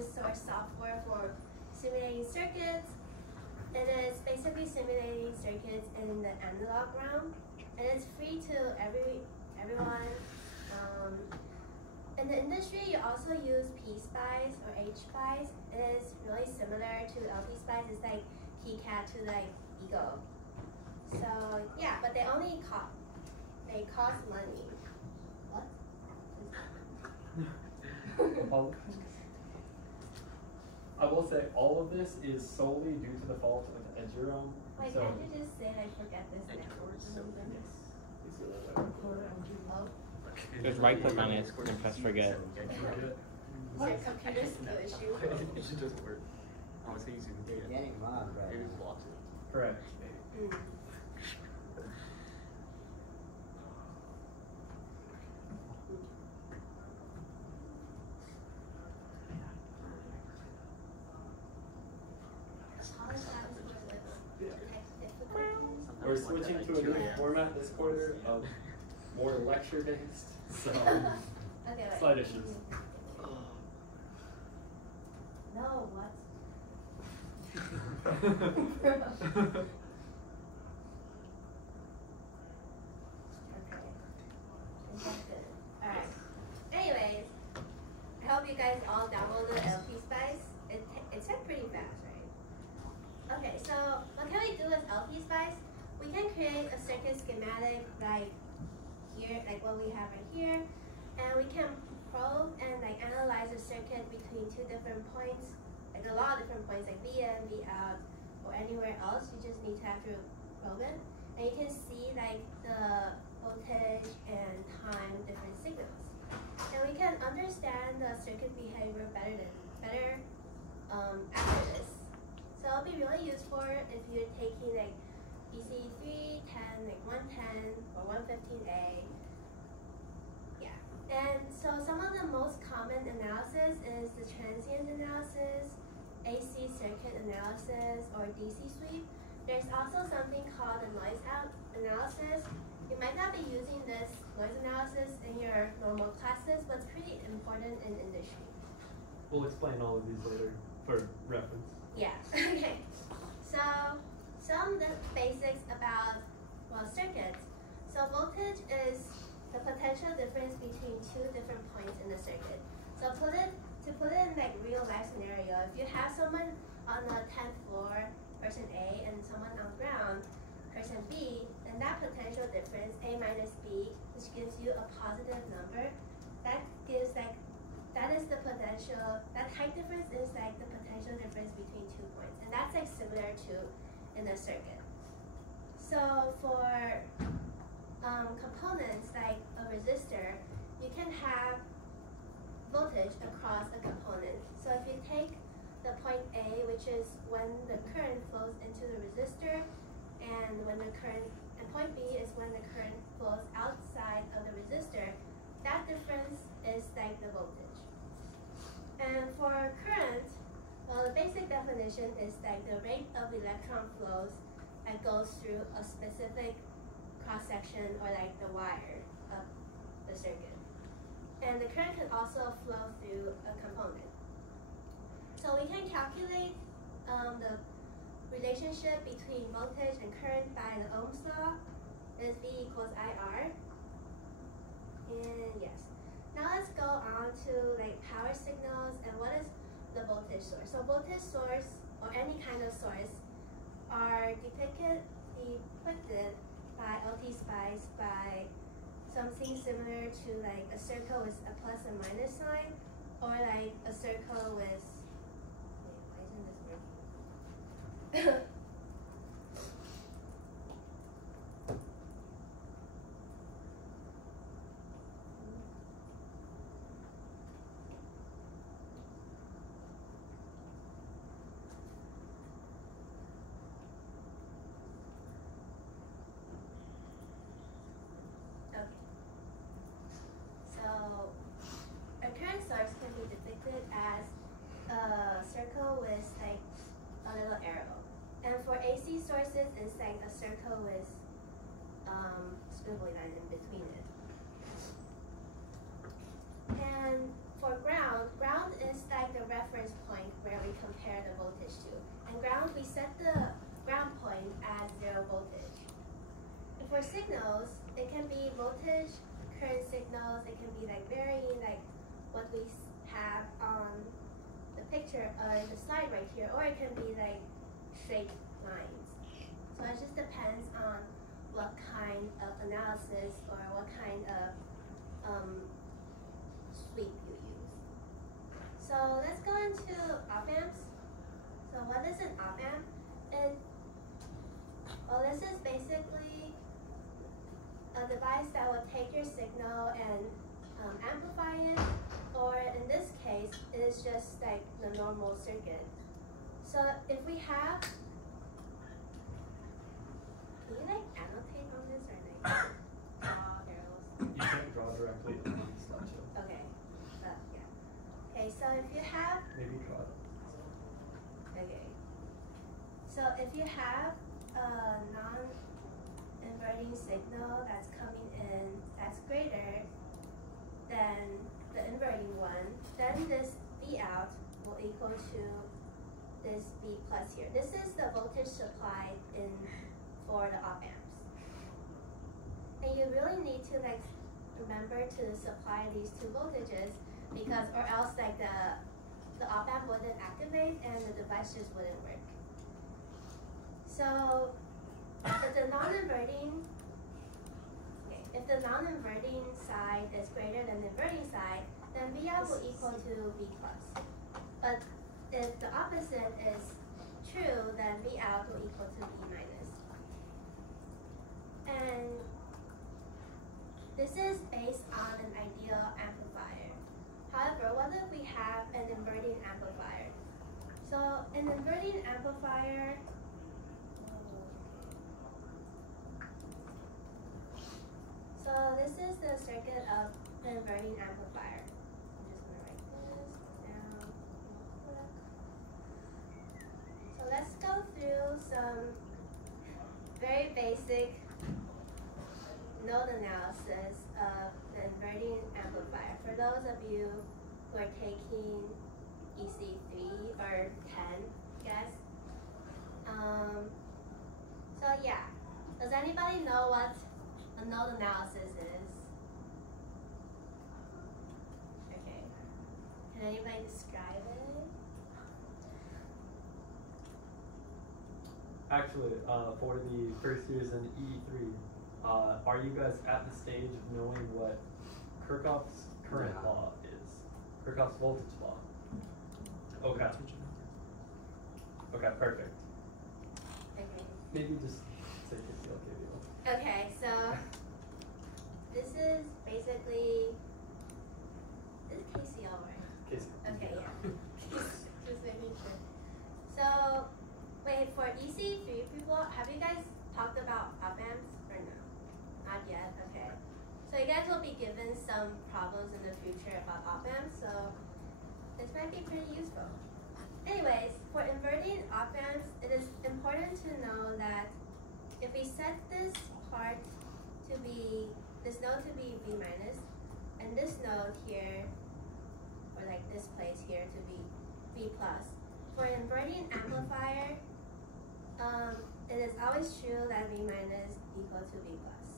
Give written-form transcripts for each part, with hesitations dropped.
open source software for simulating circuits. It is basically simulating circuits in the analog realm, and it's free to everyone. In the industry, you also use PSpice or HSpice. It is really similar to LTspice. It's like KiCad to like Ego. So yeah, but they cost money. What? I will say all of this is solely due to the fault of Eduroam. Wait, so, can't you just say like forget this next one? Oh. Just right click on it and press forget. Is your computer skill issue? It just doesn't work. I was using the data. Getting mod, right? Maybe it blocks it. correct. Mm. We're switching to a new format this quarter of more lecture based. So Okay, wait. slight issues. No, what? Okay. Alright. Anyways, I hope you guys all downloaded LTspice. It's pretty fast, right? Okay, so what can we do with LTspice? We can create a circuit schematic like here, like what we have right here, and we can probe and like analyze the circuit between two different points, like a lot of different points, like V in, V out, or anywhere else. You just need to have to probe it, and you can see like the voltage and time different signals, and we can understand the circuit behavior better after this. So it'll be really useful if you're taking like EC 310, like 110 or 115A. Yeah. And so some of the most common analysis is the transient analysis, AC circuit analysis, or DC sweep. There's also something called the noise out analysis. You might not be using this noise analysis in your normal classes, but it's pretty important in industry. We'll explain all of these later for reference. Yeah, okay. So some of the basics about, well, circuits. So voltage is the potential difference between two different points in the circuit. So to put it in like real life scenario, if you have someone on the 10th floor, person A, and someone on ground, person B, then that potential difference, A minus B, which gives you a positive number, that gives like, that is the potential, that height difference is like the potential difference between 2 points. And that's like similar to in the circuit. So for components like a resistor, you can have voltage across a component. So if you take the point A, which is when the current flows into the resistor, and point B is when the current flows outside of the resistor, that difference is like the voltage. And for current, well, the basic definition is like the rate of electron flows that goes through a specific cross-section or like the wire of the circuit. And the current can also flow through a component. So we can calculate the relationship between voltage and current by the Ohm's law. Is V equals IR. And yes. Now let's go on to like power signals and what is the voltage source. So voltage source or any kind of source are depicted by LTspice by something similar to like a circle with a plus and minus sign, or like a circle with, wait, why isn't this working? Source can be depicted as a circle with like a little arrow, and for AC sources, it's like a circle with squiggly line in between it. And for ground is like the reference for signals, it can be voltage, current signals. It can be like varying, like what we have on the picture or the slide right here, or it can be like straight lines. So it just depends on what kind of analysis or what kind of sweep you use. So let's go into op-amps. So what is an op-amp? Well, this is basically a device that will take your signal and amplify it, or in this case, it is just like the normal circuit. So if we have, can you like annotate on this or like draw arrows? You can't draw directly on the slideshow. Okay, yeah. Okay, so if you have, Maybe draw it. okay. So if you have a non-inverting signal that's coming in that's greater than the inverting one, then this V out will equal to this V plus here. This is the voltage supplied in for the op-amps. And you really need to like remember to supply these two voltages, because or else like the op-amp wouldn't activate and the device just wouldn't work. So if the non-inverting side is greater than the inverting side, then V out will equal to V plus. But if the opposite is true, then V out will equal to V minus. And this is based on an ideal amplifier. However, what if we have an inverting amplifier? So an inverting amplifier, so this is the circuit of the inverting amplifier. I'm just gonna write this down real quick. So let's go through some very basic node analysis of the inverting amplifier. For those of you who are taking EC3 or 10, I guess. So yeah, does anybody know what a node analysis is? Okay. Can anybody describe it? Actually, for the first years in E3, are you guys at the stage of knowing what Kirchhoff's current law is? Kirchhoff's voltage law? Okay. Okay, perfect. Okay. Maybe just say KCL, KVL. Okay, so this is basically, this is KCL, right? KCL. Okay, yeah. Just making sure. So, wait, for EC3 people, have you guys talked about op-amps or no? Not yet, okay. So you guys will be given some problems in the future about op-amps, so this might be pretty useful. Anyways, for inverting op-amps, it is important to know that if we set this part to be, this node to be V minus, and this node here, or like this place here to be V plus, for an inverting amplifier, it is always true that V minus equal to V plus.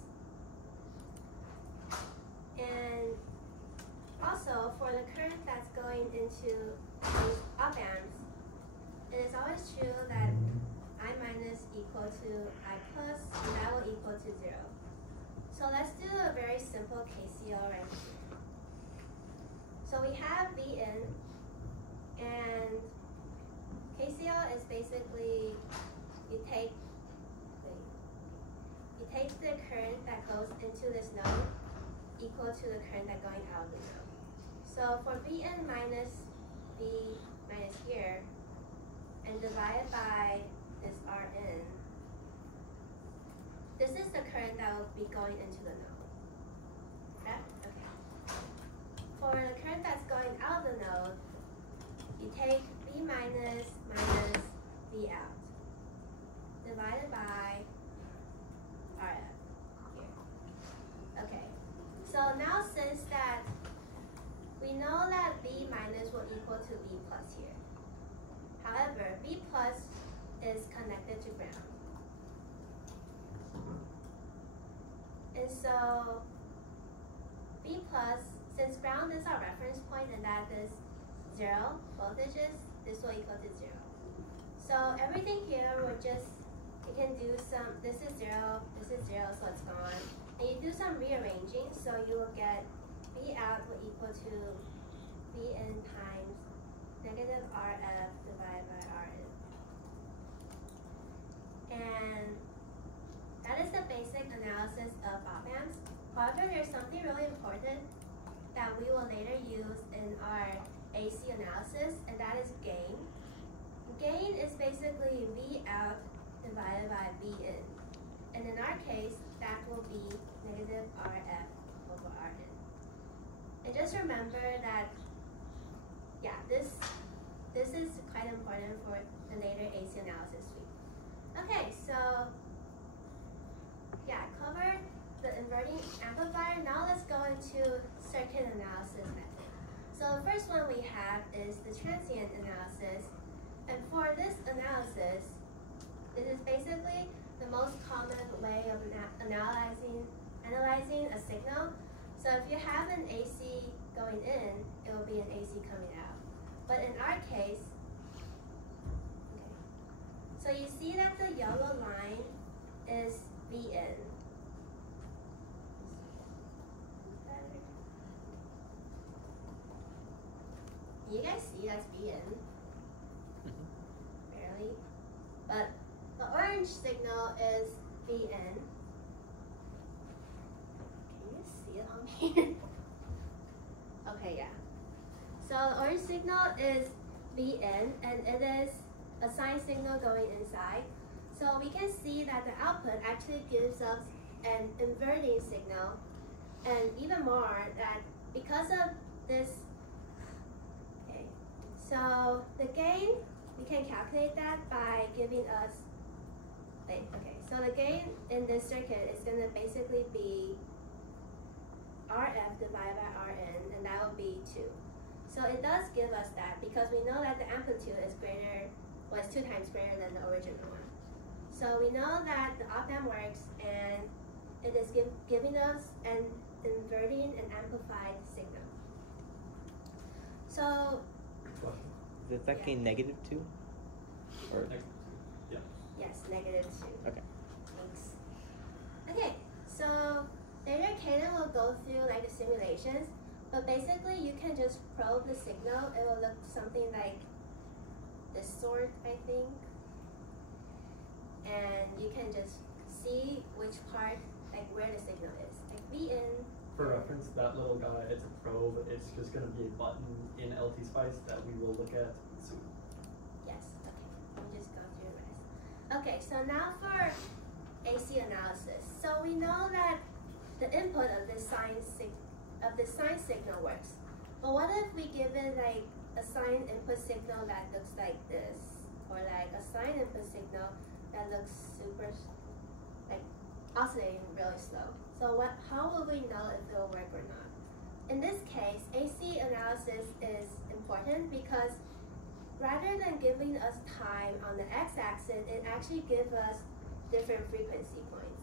And also, for the current that's going into these op-amps, it is always true that I minus equal to I plus, and that will equal to 0. So let's do a very simple KCL right here. So we have V in, and KCL is basically you take the current that goes into this node equal to the current that going out of the node. So for V in minus V minus here, and divided by this Rn, this is the current that will be going into the node. Correct? Okay. For the current that's going out of the node, you take V minus minus V out, divided by Rf here. Okay. So now since that we know that V minus will equal to V plus here. However, V plus is connected to ground. And so V plus, since ground is our reference point and that is 0 voltages, this will equal to 0. So everything here will just, you can do some, this is 0, so it's gone. And you do some rearranging, so you will get V out will equal to V in times negative RF divided by RN. And that is the basic analysis of op amps. However, there's something really important that we will later use in our AC analysis, and that is gain. Gain is basically V out divided by V in. And in our case, that will be negative RF over RN. And just remember that, yeah, this is quite important for the later AC analysis suite. Okay, so yeah, covered the inverting amplifier. Now let's go into circuit analysis method. So the first one we have is the transient analysis. And for this analysis, this is basically the most common way of analyzing a signal. So if you have an AC going in, it will be an AC coming out. But in our case, okay, so you see that the yellow line is V in. You guys see that's V in? Barely. But the orange signal is V in. Can you see it on here? Okay, yeah. So the orange signal is V in, and it is a sine signal going inside. So we can see that the output actually gives us an inverting signal, and even more that because of this, okay, so the gain, we can calculate that by giving us, okay, so the gain in this circuit is going to basically be RF divided by RN, and that will be 2. So it does give us that because we know that the amplitude is greater, well, it's 2 times greater than the original one. So we know that the op amp works, and it is giving us an inverting and amplified signal. So, Is that gain negative 2? Or Yeah. yes, negative 2. okay. Thanks. Okay, so later Kaden will go through like the simulations, but basically you can just probe the signal. It will look something like this sort, I think. And you can just see which part, like where the signal is. Like V in. For reference, that little guy, it's a probe. It's just going to be a button in LTspice that we will look at soon. Yes, okay. Let me just go through the rest. Okay, so now for AC analysis. So we know that the input of this sine signal works. But what if we give it like a sine input signal that looks like this, or like a sine input signal that looks super, like oscillating really slow? So how will we know if it will work or not? In this case, AC analysis is important because rather than giving us time on the x-axis, it actually gives us different frequency points.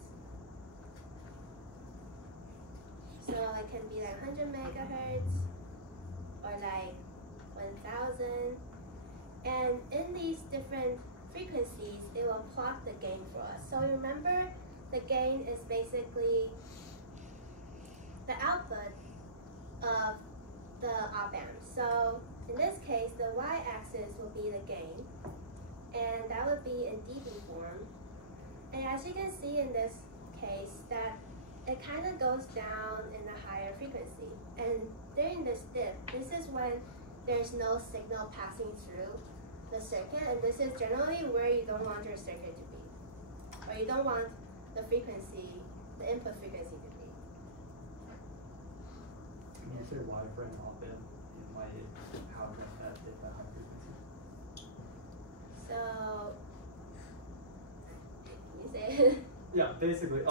So it can be like 100 megahertz or like 1000. And in these different frequencies, it will plot the gain for us. So remember, the gain is basically the output of the op amp. So in this case, the y-axis will be the gain, and that would be in dB form. And as you can see in this case, that it kind of goes down in a higher frequency. And during this dip, this is when there's no signal passing through the circuit, and this is generally where you don't want your circuit to be, or you don't want the frequency, the input frequency to be. Can you say why for an op amp in my how does that hit that high frequency? So, can you say it? Yeah, basically,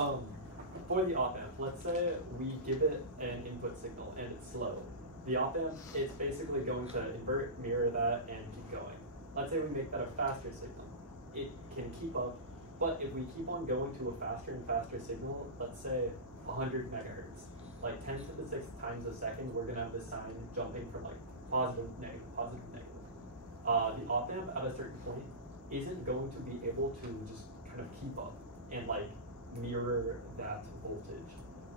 for the op amp, let's say we give it an input signal and it's slow. The op amp, it's basically going to invert, mirror that, and keep going. Let's say we make that a faster signal. It can keep up, but if we keep on going to a faster and faster signal, let's say 100 megahertz, like 10 to the 6th times a second, we're gonna have this sign jumping from like positive, negative, positive, negative. The op amp at a certain point isn't going to be able to just kind of keep up and like mirror that voltage.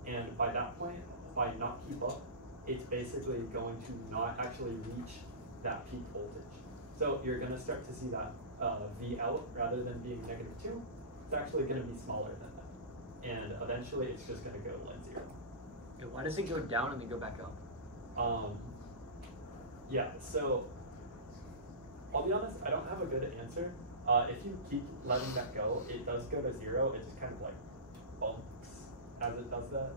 And by that point, by not keep up, it's basically going to not actually reach that peak voltage. So you're gonna start to see that V out, rather than being -2, it's actually gonna be smaller than that. And eventually it's just gonna go like 0. Why does it go down and then go back up? Yeah, so I'll be honest, I don't have a good answer. If you keep letting that go, it does go to 0. It just kind of like bumps as it does that.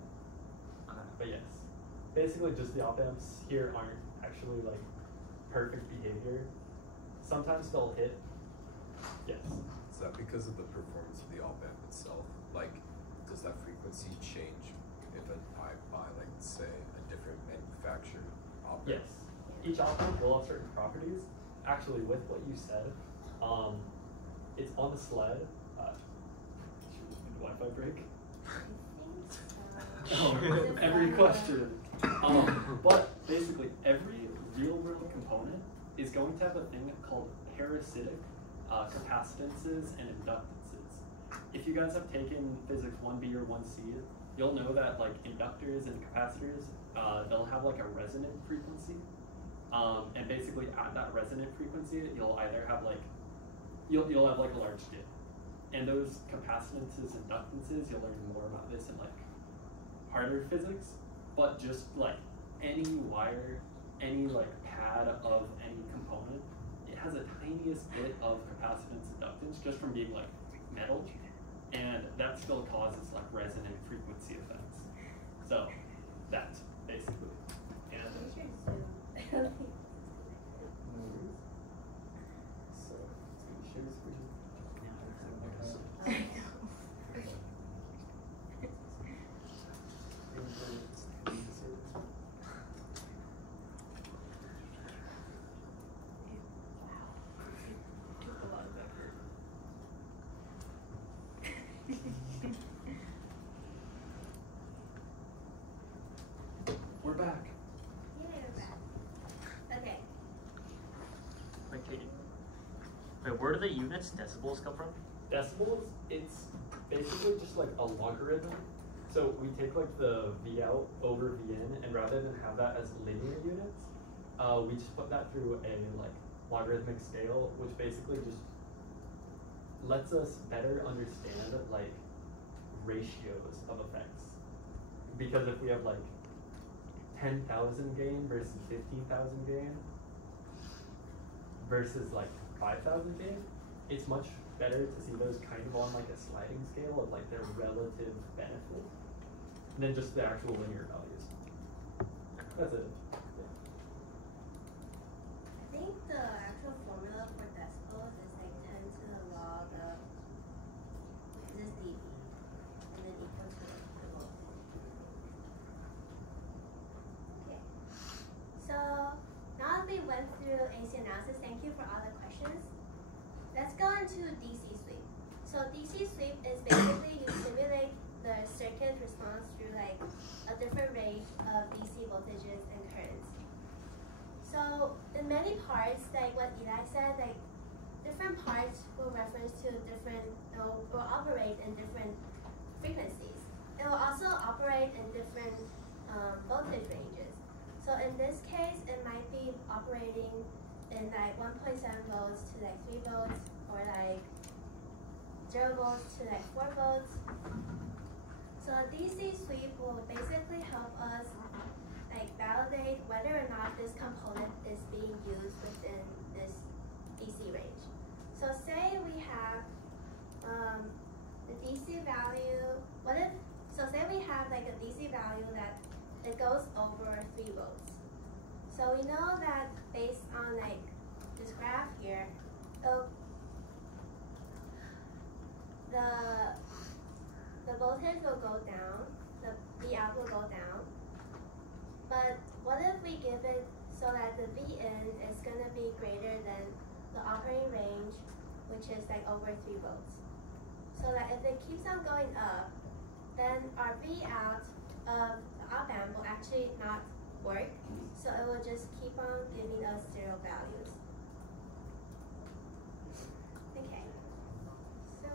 But yes, basically just the op amps here aren't actually like perfect behavior. Sometimes they'll hit. Yes. Is that because of the performance of the op amp itself? Like, does that frequency change if I buy, like, say, a different manufactured op amp? Yes. Each op amp will have certain properties. Actually, with what you said, it's on the sled. Should the Wi-Fi break? Every question. But basically, every real-world component is going to have a thing called parasitic capacitances and inductances. If you guys have taken physics 1B or 1C, you'll know that like inductors and capacitors, they'll have like a resonant frequency. And basically at that resonant frequency, you'll either have like, you'll have like a large dip. And those capacitances, inductances, you'll learn more about this in like harder physics, but just like any wire, any like pad of any component, it has a tiniest bit of capacitance inductance just from being like metal, and that still causes like resonant frequency effects. So that's basically. And so it's gonna share screen. We're back. Yeah, we're back. Okay. Wait, where do the units, decibels, come from? Decibels, it's basically just like a logarithm. So we take like the V out over V in, and rather than have that as linear units, we just put that through a like logarithmic scale, which basically just lets us better understand like ratios of effects. Because if we have like 10,000 gain versus 15,000 gain versus like 5,000 gain, it's much better to see those kind of on like a sliding scale of like their relative benefit than just the actual linear values. That's it. Yeah. I think the actual formula for decibels is like 10 to the log of this dB, and then equal to the voltage. Okay. So now that we went through AC analysis, thank you for all the questions. Let's go into DC sweep. So DC sweep is basically you simulate the circuit response through like a different range of DC voltages and currents. So in many parts, like what Eli said, like different parts will reference to different, will operate in different frequencies. It will also operate in different voltage ranges. So in this case, it might be operating in like 1.7 volts to like 3 volts, or like 0 volts to like 4 volts. So a DC sweep will basically help us like validate whether or not this component is being used within this DC range. So say we have the DC value, say we have like a DC value that it goes over 3 volts. So we know that based on like this graph here, the voltage will go down, the V out will go down. But what if we give it so that the V in is gonna be greater than the operating range, which is like over 3 volts. So that if it keeps on going up, then our V out of the op amp will actually not work, so it will just keep on giving us 0 values. Okay, so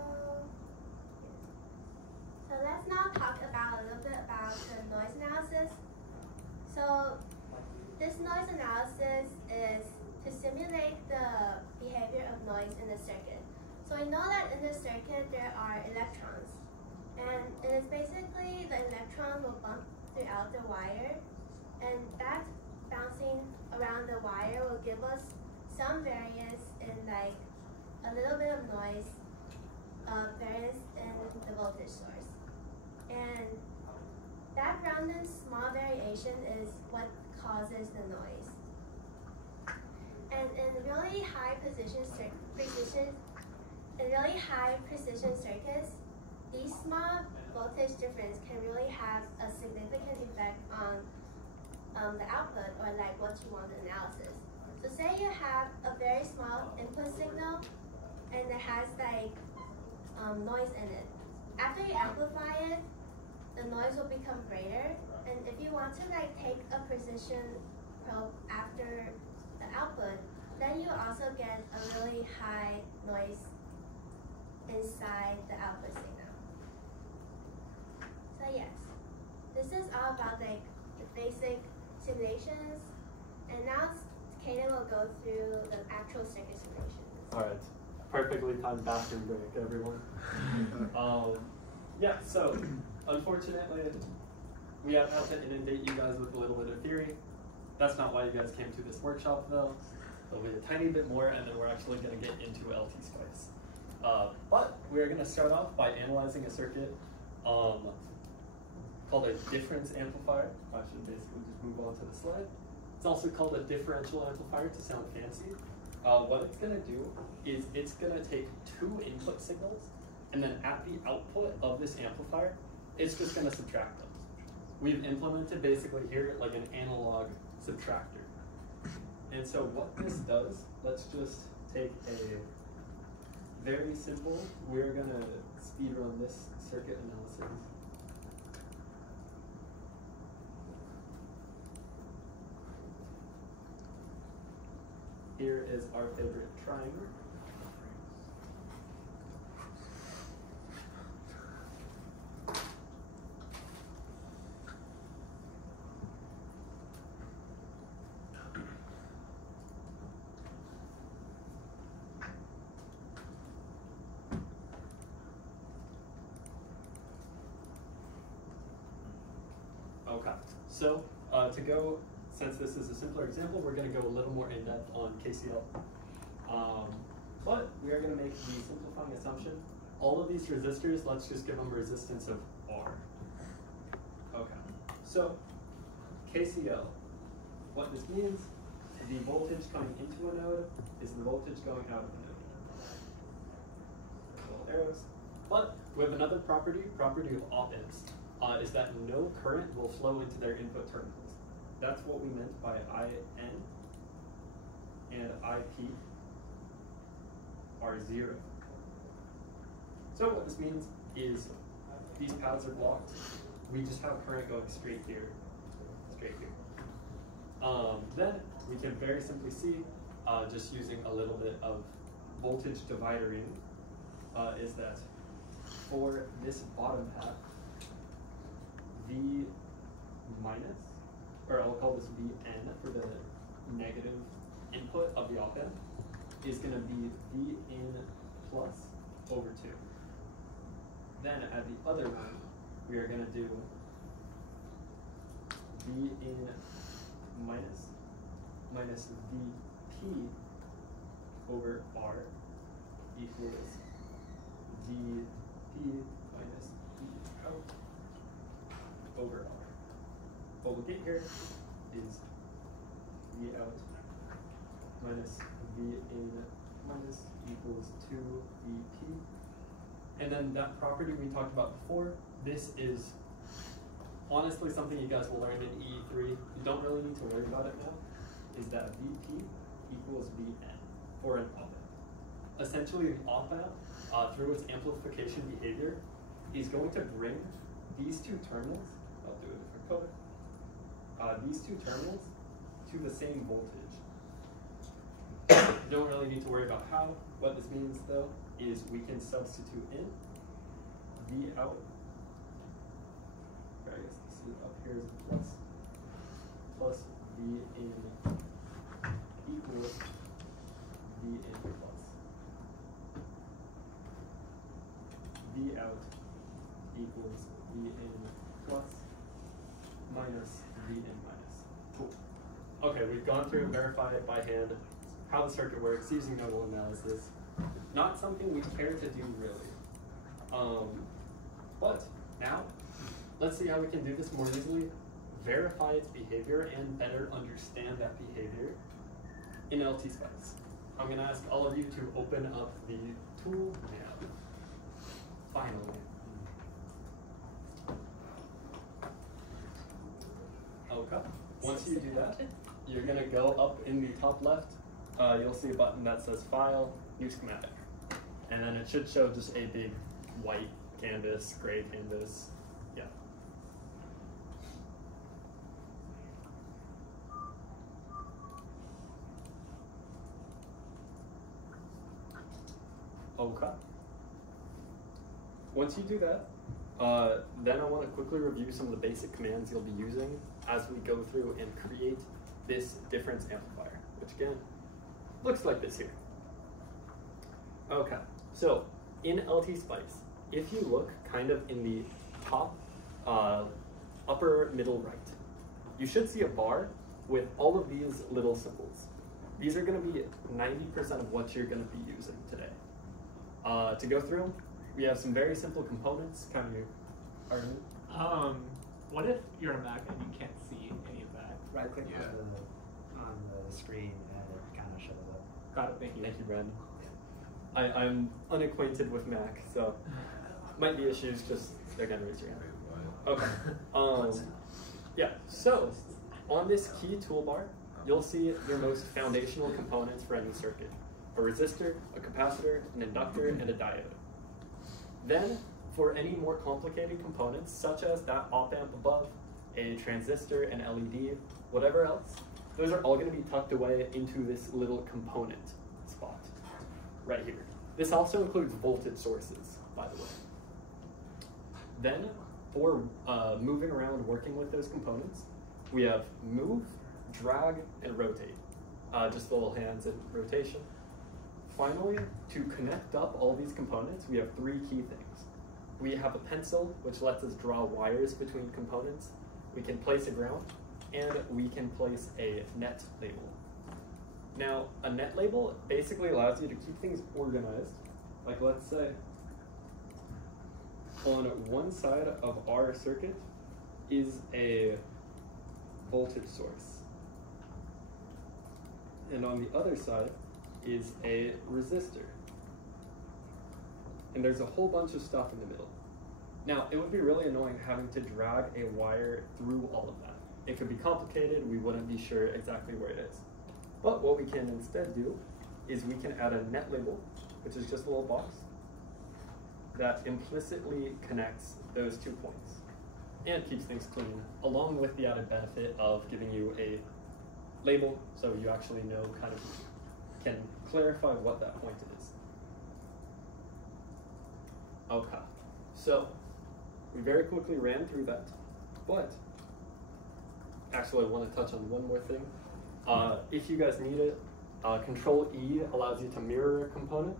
let's now talk about a little bit about the noise analysis. So this noise analysis is to simulate the behavior of noise in the circuit. So we know that in the circuit there are electrons, and it is basically the electron will bump throughout the wire, and that bouncing around the wire will give us some variance in like a little bit of noise, variance in the voltage source. And that random small variation is what causes the noise. And in really high precision circuits, these small voltage difference can really have a significant effect on the output, or like what you want the analysis. So say you have a very small input signal and it has like noise in it. After you amplify it, the noise will become greater. And if you want to like take a precision probe after the output, then you also get a really high noise inside the output signal. So yes, this is all about like the basic simulations, and now Kaden will go through the actual circuit simulations. Alright, perfectly timed bathroom break, everyone. Yeah, so unfortunately, we have had to inundate you guys with a little bit of theory. That's not why you guys came to this workshop though. There'll be a tiny bit more, and then we're actually going to get into LTspice. But we're going to start off by analyzing a circuit called a difference amplifier. I should basically just move on to the slide. It's also called a differential amplifier to sound fancy. What it's going to do is it's going to take 2 input signals, and then at the output of this amplifier, it's just going to subtract them. We've implemented basically here like an analog subtractor. And so what this does, let's just take a very simple, we're going to speed run this circuit analysis. Here is our favorite triangle. Okay, so since this is a simpler example, we're going to go a little more in depth on KCL. But we are going to make the simplifying assumption. All of these resistors, let's just give them resistance of R. Okay, so KCL, what this means, the voltage coming into a node is the voltage going out of a node. Little arrows. But we have another property of op-amps, is that no current will flow into their input terminals. That's what we meant by IN and IP are 0. So what this means is these paths are blocked. We just have current going straight here. Then we can very simply see, just using a little bit of voltage dividering, is that for this bottom path, V minus, or I'll call this Vn for the negative input of the op-amp, is going to be Vin plus over 2. Then at the other one, we are going to do Vin minus Vp over R equals Vp minus V out over R. What we'll get here is V out minus V in minus equals 2 Vp. And then that property we talked about before, this is honestly something you guys will learn in E3. You don't really need to worry about it now, is that Vp equals Vn for an op-amp. Essentially, an op-amp, through its amplification behavior, is going to bring these two terminals, I'll do a different color. These two terminals to the same voltage. Don't really need to worry about how. What this means though is we can substitute in V out. I guess this is up here is a plus V in equals V in plus. V out equals V in plus minus V in minus. Cool. Okay, we've gone through and verified it by hand, how the circuit works using nodal analysis. Not something we care to do really. But now, let's see how we can do this more easily, verify its behavior, and better understand that behavior in LTspice. I'm going to ask all of you to open up the tool now. Finally. Okay. Once you do that, you're going to go up in the top left. You'll see a button that says File, New Schematic. And then it should show just a big white canvas, gray canvas. Yeah. Okay. Once you do that, then I want to quickly review some of the basic commands you'll be using as we go through and create this difference amplifier, which again, looks like this here. Okay, so in LTspice, if you look kind of in the top upper middle right, you should see a bar with all of these little symbols. These are going to be 90% of what you're going to be using today. To go through, we have some very simple components. Kind of, what if you're a Mac and you can't see any of that? Right click Yeah. on the screen and it kind of shows up. Got it, thank you. Thank you, Brandon. I'm unacquainted with Mac, so might be issues. Just again, raise your hand. Okay. Yeah. So on this key toolbar, you'll see your most foundational components for any circuit: a resistor, a capacitor, an inductor, and a diode. Then, for any more complicated components, such as that op-amp above, a transistor, an LED, whatever else, those are all going to be tucked away into this little component spot right here. This also includes voltage sources, by the way. Then, for moving around, working with those components, we have move, drag, and rotate. Just the little hands and rotation. Finally, to connect up all these components, we have three key things. We have a pencil, which lets us draw wires between components. We can place a ground, and we can place a net label. Now, a net label basically allows you to keep things organized. Like, let's say, on one side of our circuit is a voltage source. And on the other side is a resistor. And there's a whole bunch of stuff in the middle. Now, it would be really annoying having to drag a wire through all of that. It could be complicated, we wouldn't be sure exactly where it is. But what we can instead do is we can add a net label, which is just a little box, that implicitly connects those 2 points and keeps things clean, along with the added benefit of giving you a label so you actually know, kind of can clarify what that point is. Okay, so we very quickly ran through that, but actually I want to touch on one more thing. If you guys need it, Control E allows you to mirror a component,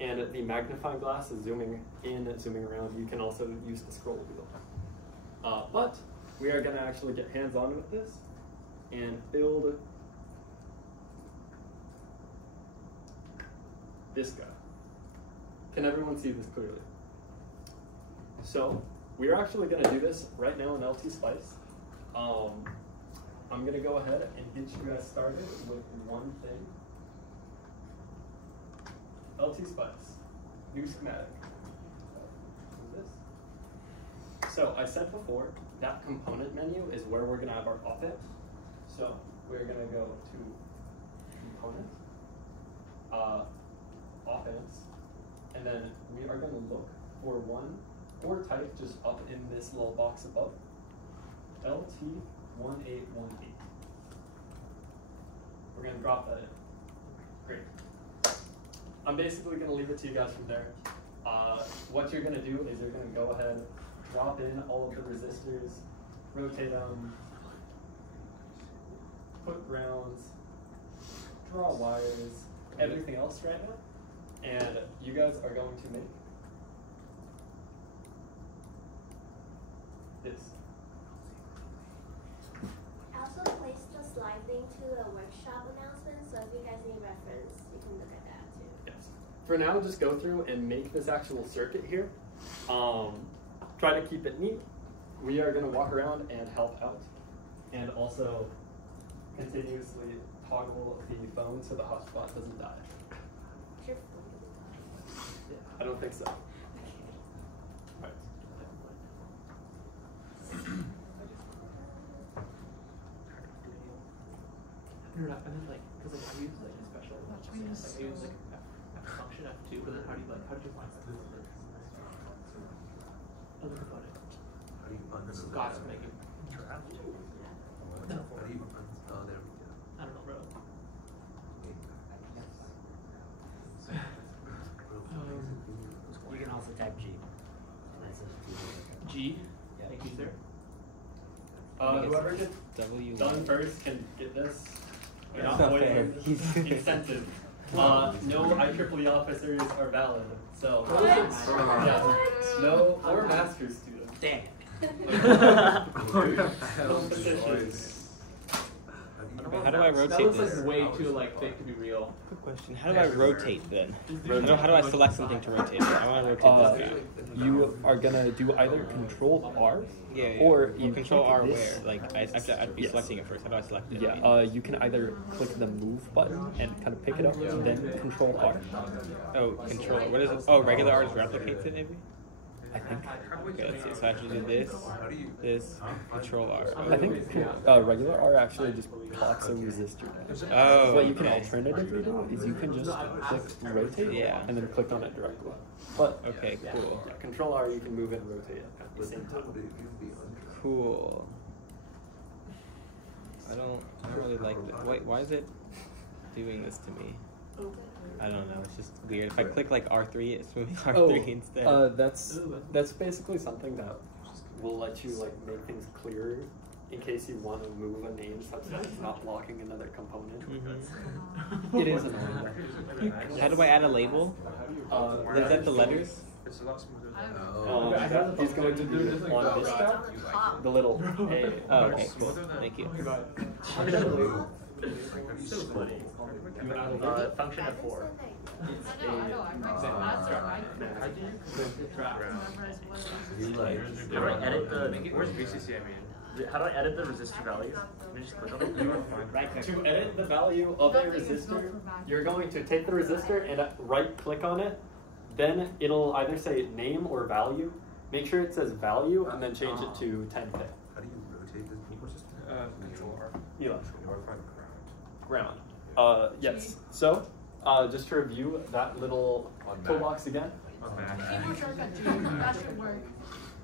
and the magnifying glass is zooming in and zooming around. You can also use the scroll wheel. But we are going to actually get hands-on with this and build this guy. Can everyone see this clearly? So we are actually going to do this right now in LTspice. I'm going to go ahead and get you guys started with one thing. LTspice, new schematic. This. So I said before, that component menu is where we're going to have our op-amp. So we're going to go to component, op-amps, and then we are going to look for one or type just up in this little box above. LT1818. We're gonna drop that in. Great. I'm basically gonna leave it to you guys from there. What you're gonna do is you're gonna go ahead, drop in all of the resistors, rotate them, put grounds, draw wires, everything else right now, and you guys are going to make this. I also placed a slide link to the workshop announcement, so if you guys need reference, you can look at that too. Yes. For now, just go through and make this actual circuit here. Try to keep it neat. We are going to walk around and help out, and also continuously toggle the phone so the hotspot doesn't die. Is your phone gonna die? Yeah, I don't think so. Right. And then like, cause like I use like a special, like I use like a function F2, but then how do you find that? Other component. How do you uninstall God's that? making. Draft? No. How do you uninstall? There we go. I don't know, bro. You can also type G. G. Yeah. Thank you, sir. Whoever gets W. done first can get this. You're not That's not fair. voiding incentive. No IEEE officers are valid. So yeah. No or master students. Dang. Competitions. How do I That rotate looks this? like way too like fake to be real. Good question. How do I rotate then? How do I select something to rotate? I want to rotate this guy. You are gonna do either Control R, Yeah, yeah. or you Control click R this. where? Like I'd be Yes. selecting it first. How do I select it? Yeah, you can either click the move button and kind of pick it up, then Control R. Oh, control. What is it? Oh, regular R just replicates it maybe? I think. Okay, let's see. So I have to do this, this, Control R. I think regular R actually just pops a resistor. Oh, What you can okay. alternatively do is you can just click rotate Yeah. and then click on it directly. But Okay, cool. yeah, Control R you can move and rotate it at the same time. Cool. I don't really like that. Wait, why is it doing this to me? I don't know. It's just weird. If I click like R3, it's moving R3 instead. That's basically something that will let you like make things clearer in case you want to move a name such that it's not blocking another component. Mm-hmm. It is annoying. How do I add a label? Is that the letters? It's a lot smoother That is going to be on this tab, the little A. Oh, okay, cool. Thank you. So funny. Function of 4. How do I edit the? Where's VCC? How do I edit the resistor values? Can I just click on it? To edit the value of a resistor, you're going to take the resistor and right-click on it. Then it'll either say name or value. Make sure it says value and then change it to 10K. How do you rotate this equal system? Control R. Eli. Or find ground. Ground. Yes. So, just to review that little toolbox again, Keyboard shortcut G. That should work.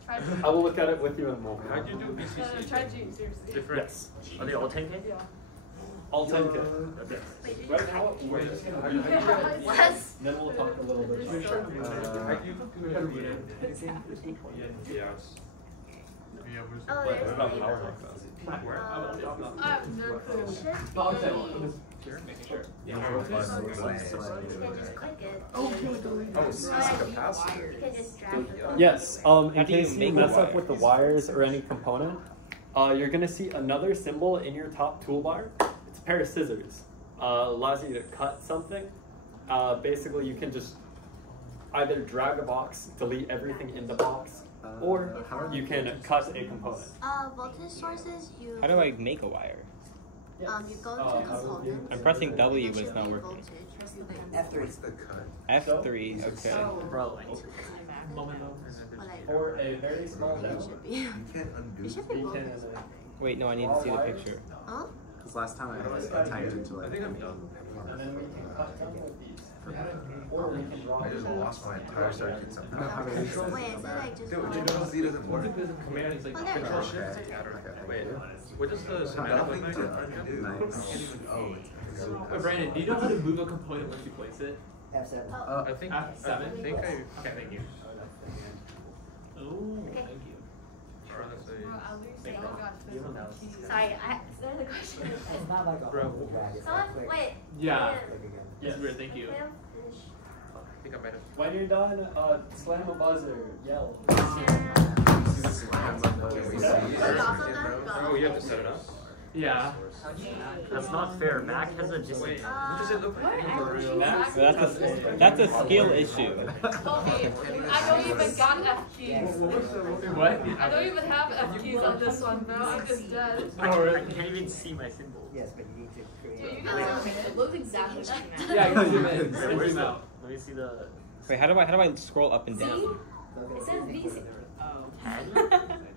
Try G. I will look at it with you in a moment. How'd you do No, VCC? try G. Seriously. Different. Yes. Are they all 10K? Yeah. All 10K. Okay. Right now, we're just going to do Yes. then we'll talk a little bit about Oh, what there's about labels. power I have no clue. Making sure. You can just click it. Oh, it's a capacitor. You can just drag it. Yes, How in do you case you make a mess up wire? with the wires or any component, you're going to see another symbol in your top toolbar. It's a pair of scissors. Allows you to cut something. Basically, you can just either drag a box, delete everything in the box, or you can cut a component. Voltage sources, you How do I make a wire? you go to components. I'm pressing W, It but it's should not be working. voltage. What's the cut? F3, okay. Bro, For a very small It demo, should be. You can't undo It it. should be we voltage. can Wait, no, I need to see the picture. Huh? Because last time I typed into I like. think I'm done. and then we can cut down with these. Or we can draw. I just lost my entire circuit somehow. Wait, is it like just Dude, one? Control Z doesn't work. Command is like Oh, there it Control is. Shift. Wait, What does the Nothing to undo. Oh, it's Wait, Brandon, do you know how to move a component once you place it? F7. Oh, I think F7? I Okay, thank you. Oh, Okay. thank you. or let's say Bro, at least I got You don't physical know. keys. sorry, there's a question. It's not like a Bro. whole drag. It's Someone, like click, wait. Yeah. click again. Yes, weird, thank you. Can I finish? I think I might have. When you're done, slam a buzzer, yell. slam on the Are you also done? Oh, you have to set it up. Yeah. That's not fair. Mac has a just. Wait, what does it look like? Max, So that's a skill issue. Okay, I don't even got F keys. What? I don't even have F keys on this one, bro. I'm just dead. I can't even see my symbol. Yes, but you need to create. Dude, you guys it looks exactly like Mac. Yeah, you zoom in. Where's Zoom the? out. Let me see the. Wait, how do I scroll up and See? down? It says VC.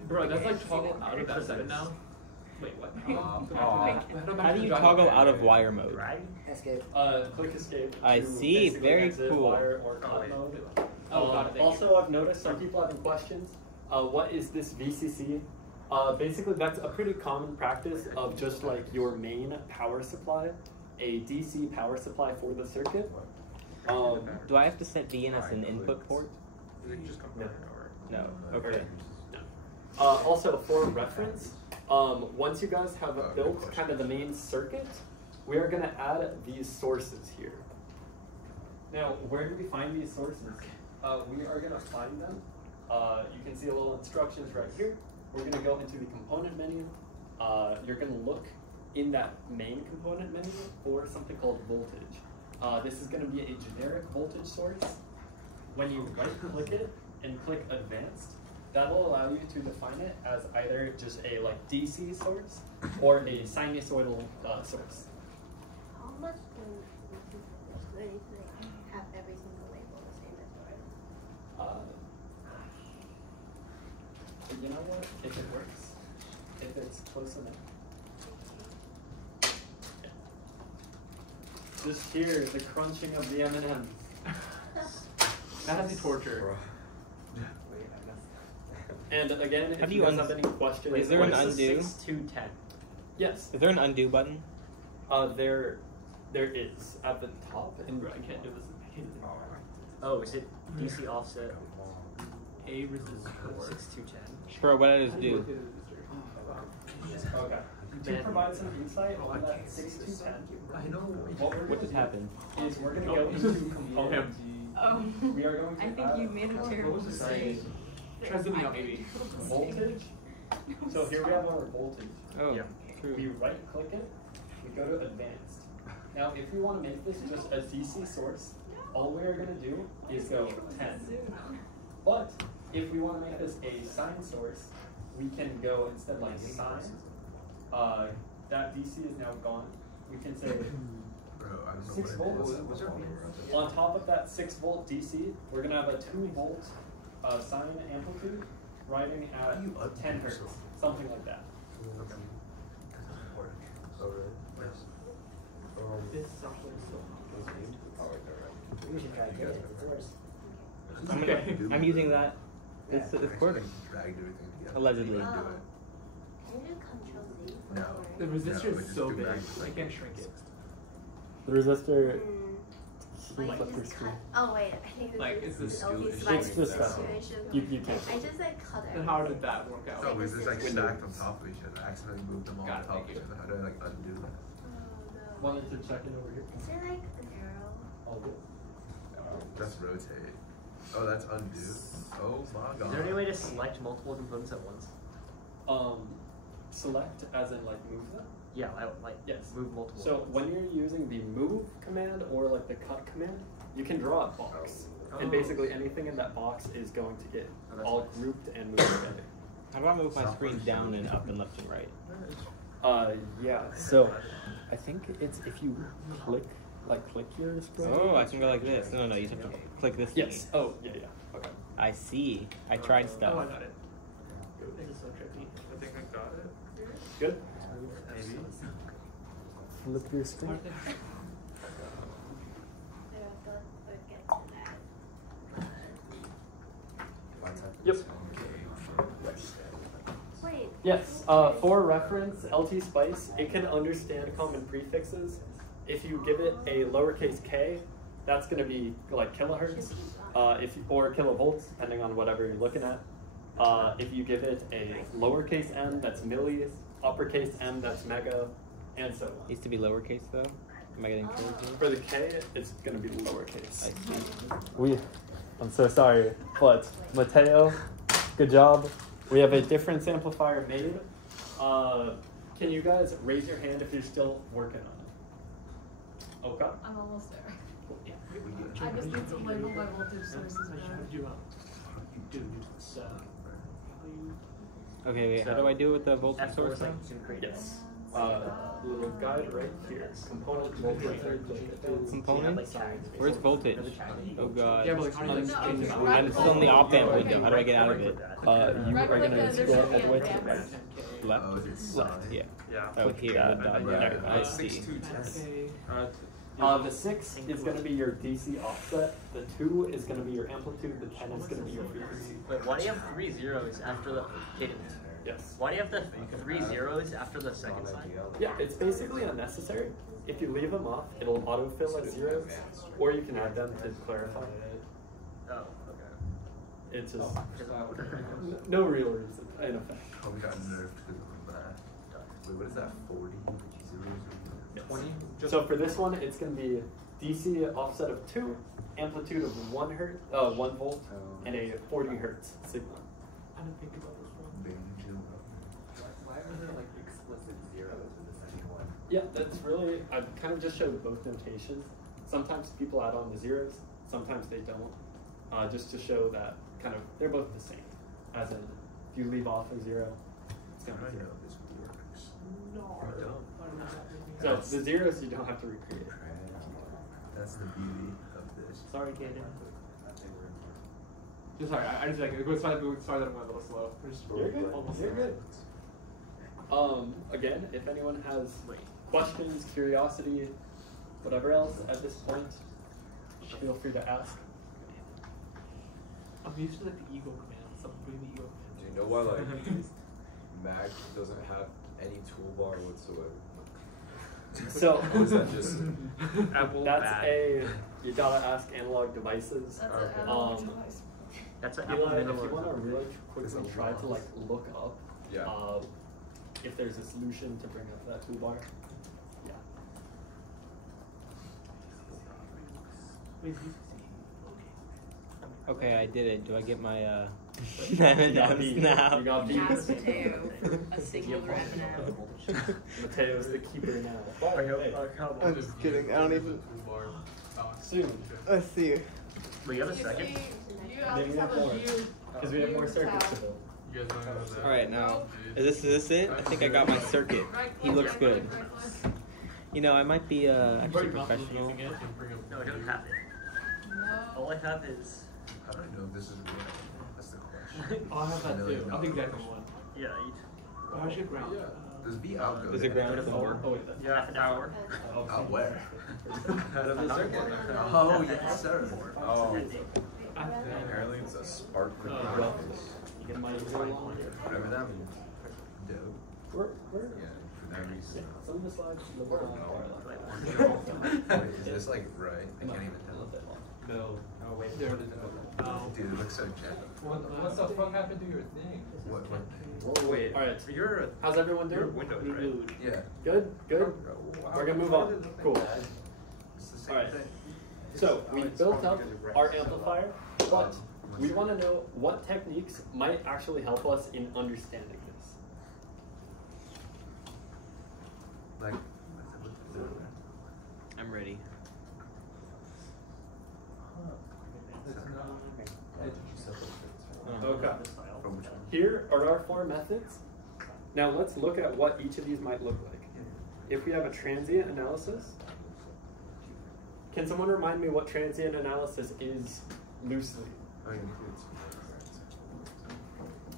Bro, that's like toggle out of F7 now. Wait, what? How do you toggle out of wire mode? Drag? Escape. Click escape. I to see, basically very exit cool. Wire or cut mode. Oh, got it, thank you. Also, I've noticed some people having questions. What is this VCC? Basically, that's a pretty common practice of just like your main power supply, a DC power supply for the circuit. Do I have to set VN as an input port? You can just come No. back or. No. Okay. Also, for reference, once you guys have built kind of the main circuit, we are going to add these sources here. Now, where do we find these sources? We are going to find them. You can see a little instructions right here. We're going to go into the component menu. You're going to look in that main component menu for something called voltage. This is going to be a generic voltage source. When you right-click it and click Advanced, that will allow you to define it as either just a like DC source or a sinusoidal source. How much do you need to have every single label the same as yours? But you know what? If it works, if it's close enough. Yeah. Just hear the crunching of the M&Ms. That has me torture. And again, How if do you you guys have any questions, Is there an What is the undo? 6 to 10? yes, Is there an undo button? there is at the top. And bro, I can't do this. Oh, is it DC offset? A resistor. 6 to 10. Bro, what did I just do? Okay. To provide some insight on that 6 to 10, I know. what we're What going just to happened? do is we're going to go into components. Oh, We are going to I think add you made a terrible mistake. Try zooming out, maybe. voltage. So here we have our voltage. Oh, Yeah. true. We right click it, we go to advanced. Now if we want to make this just a DC source, all we are going to do is go 10. But if we want to make this a sine source, we can go instead like sine. That DC is now gone. We can say Bro, I don't know 6 what it volts. is. On top of that 6 volt DC, we're going to have a 2 volt sine amplitude riding at 10 hertz, something like that. Okay. Oh, really? Yes. This software is so complicated. Oh, wait, no, right. We should try to get it. It's worse. I'm using that. It's working. Dragged everything together. Allegedly. Didn't do Oh. it. Can you do Control Z? No. The resistor No, we is just so do big, that. I can't shrink it. The resistor Like just cut. Oh wait, I think this Like, is is this LTspice It's just that. situation. You can't. I just like cut it. Then how did that work out? No, it was just like Windows. stacked on top of each other. I accidentally moved them all Got on it, top of thank each other. How do I like undo that? Oh no. Wanted to check in over here. Is there like an arrow? All good. That's rotate. Oh, that's undo. Oh my god. Is there any way to select multiple components at once? Select as in like move them. Yeah, I like Yes. move multiple. So ones. when you're using the move command or like the cut command, you can draw a box. And Oh. basically anything in that box is going to get Oh, that's all nice. grouped and moved together. How do I move my screen down and up and left and right? Yeah. So I think it's if you click your screen. Oh, I can go like this. No, you just have to click this. Yes. thingy. Oh, yeah. Okay. I see. I tried stuff. Oh, I got it. This is so tricky. I think I got it. Good. Maybe. Flip your screen. There I go. Yes, for reference, LTspice, it can understand common prefixes. If you give it a lowercase k, that's going to be like kilohertz, or kilovolts, depending on whatever you're looking at. If you give it a lowercase m, that's milli, uppercase m, that's mega, and so on. Needs to be lowercase though. Am I getting told here? For the k, it's going to be lowercase. I see. I'm so sorry, but Mateo, good job. We have a difference amplifier made. Can you guys raise your hand if you're still working on it? Okay. I'm almost there. Yeah. I just need to label my voltage sources better. Okay, wait, how do I do it with the voltage F4 source is now? like zoom create. Yes. Little guide right here. Component voltage. Component? Like tags. Where's voltage? Oh god. Yeah, but like, how do you like change it? I'm still in the op amp window. How do I get out of it? You are gonna scroll all the way to the left. Left? Oh, it's Left. Yeah. Oh, here, that. the dot. Yeah. I see. The 6 is going to be your DC offset, the 2 is going to be your amplitude, the 10 is going to be your frequency. Wait, why do you have 3 zeros after the cadence? Yes. Why do you have the 3 zeros after the second sign? Yeah, it's basically unnecessary. If you leave them off, it'll autofill as zeros, or you can add them to clarify. Oh, okay. It's just no real reason, in effect. Oh, we got nerfed because of that. Wait, what is that? 40 zeros? 20. So for this one, it's going to be DC offset of 2, amplitude of 1 volt, and a 40 hertz signal. I didn't think about this one. Why are there like explicit zeros in the second one? Yeah, that's really, I've kind of just showed both notations. Sometimes people add on the zeros, sometimes they don't. Just to show that kind of, they're both the same. As in, if you leave off a 0, it's going to be 0. This works. No. You don't. So the zeros you don't have to recreate. That's the beauty of this. Sorry, Kaden. Just sorry, I just like it sorry that I'm a little slow. You're good. Almost You're there. good. Again, if anyone has questions, curiosity, whatever else at this point, feel free to ask. I'm used to like the ego command. So I'm doing the ego command. Do you know why like Mac doesn't have any toolbar whatsoever? So Or is that just you gotta ask analog devices. That's an analog Um, device. That's an Eli, Apple if you Middle. want to really quickly try to like look up yeah. if there's a solution to bring up that toolbar. Yeah. Okay, I did it. Do I get my You got M&Ms B. now? You got B. Ask Mateo for a singular M&M. Mateo's the keeper now. Hey, I'm just kidding. I don't even. soon. Let's see. Wait, you have a second? You at Maybe least have more. a view. Because we have more circuits to build. All right, now is this it? I think I got my circuit. He looks good. You know, I might be actually professional. No, I don't have it. No. All I have is. How do I know if this is real? That's the question. Oh, I have that too. I think exactly one. Yeah, Oh, how's your ground? Does V out go? Is it ground? Oh, wait, that's half an hour. Out where? Out of the circuit. Oh, yes, sir. Oh, apparently it's a spark plug. You get my line. Whatever that means. Dope. Where? Yeah, for that reason. Some of the slides look like that. Wait, is this like right? I can't even tell. No. Oh wait, there it is. Oh. Dude, it looks so jacked. What the fuck happened to your thing? What? Whoa, wait. All right. You're How's everyone you're doing? Windows, right? Yeah. Good. Good. We're gonna move on. Cool. It's the same All right. thing. So we built up our amplifier, but we want to know what techniques might actually help us in understanding this. Like, I'm ready. Okay. from which one? Here are our 4 methods. Now let's look at what each of these might look like. If we have a transient analysis, can someone remind me what transient analysis is loosely? Oh, yeah,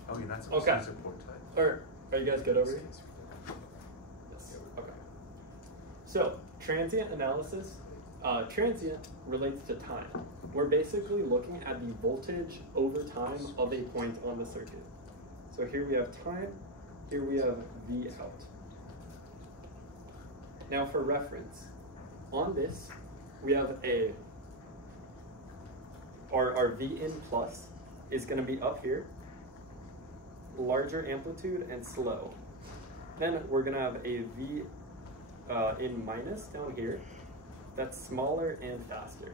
oh, you're not supposed Okay. to use a port type. Or are you guys good over here? Yes. Okay. So transient analysis, transient relates to time. We're basically looking at the voltage over time of a point on the circuit. So here we have time, here we have V out. Now for reference, on this, we have our V in plus is going to be up here, larger amplitude and slow. Then we're going to have a V in minus down here, that's smaller and faster.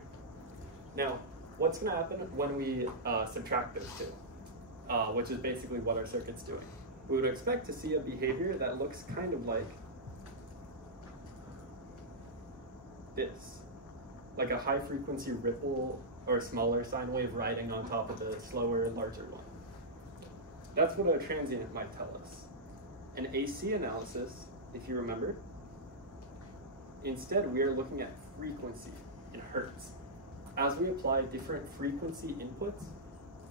Now, what's going to happen when we subtract those two, which is basically what our circuit's doing? We would expect to see a behavior that looks kind of like this, like a high frequency ripple or smaller sine wave riding on top of the slower, larger one. That's what a transient might tell us. An AC analysis, if you remember, instead we are looking at frequency in hertz. As we apply different frequency inputs,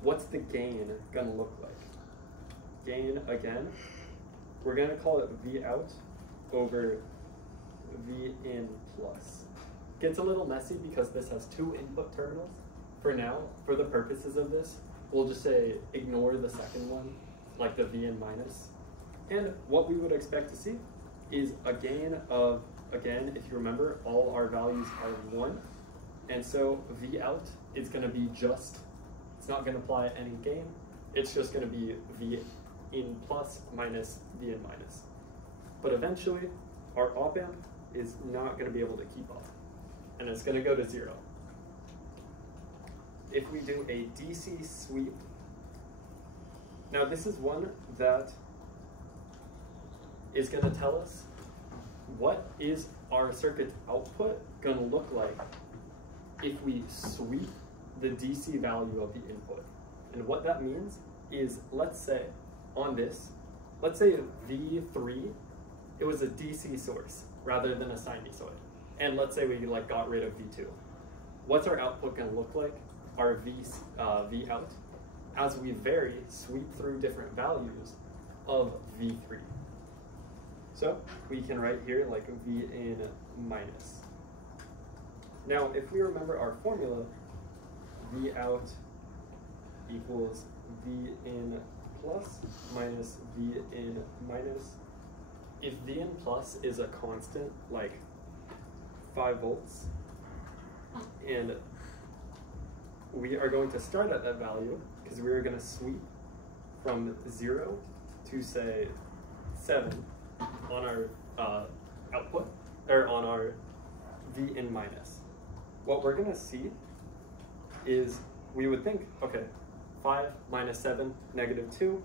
what's the gain gonna look like? Gain, again, we're gonna call it V out over V in plus. Gets a little messy because this has two input terminals. For now, for the purposes of this, we'll just say ignore the second one, like the V in minus. And what we would expect to see is a gain of, again, if you remember, all our values are 1. And so V out is going to be just, it's not going to apply any gain. It's just going to be V in plus minus V in minus. But eventually, our op amp is not going to be able to keep up. And it's going to go to 0. If we do a DC sweep, now this is one that is going to tell us what is our circuit output going to look like if we sweep the DC value of the input. And what that means is, let's say on this, let's say V3, it was a DC source rather than a sinusoid. And let's say we got rid of V2. What's our output going to look like? Our V out, as we sweep through different values of V3. So we can write here like V in minus. Now, if we remember our formula, V out equals V in plus minus V in minus. If V in plus is a constant, like 5 volts, and we are going to start at that value because we are going to sweep from 0 to, say, 7 on our output, or on our V in minus. What we're going to see is, we would think, okay, 5 minus 7, negative 2.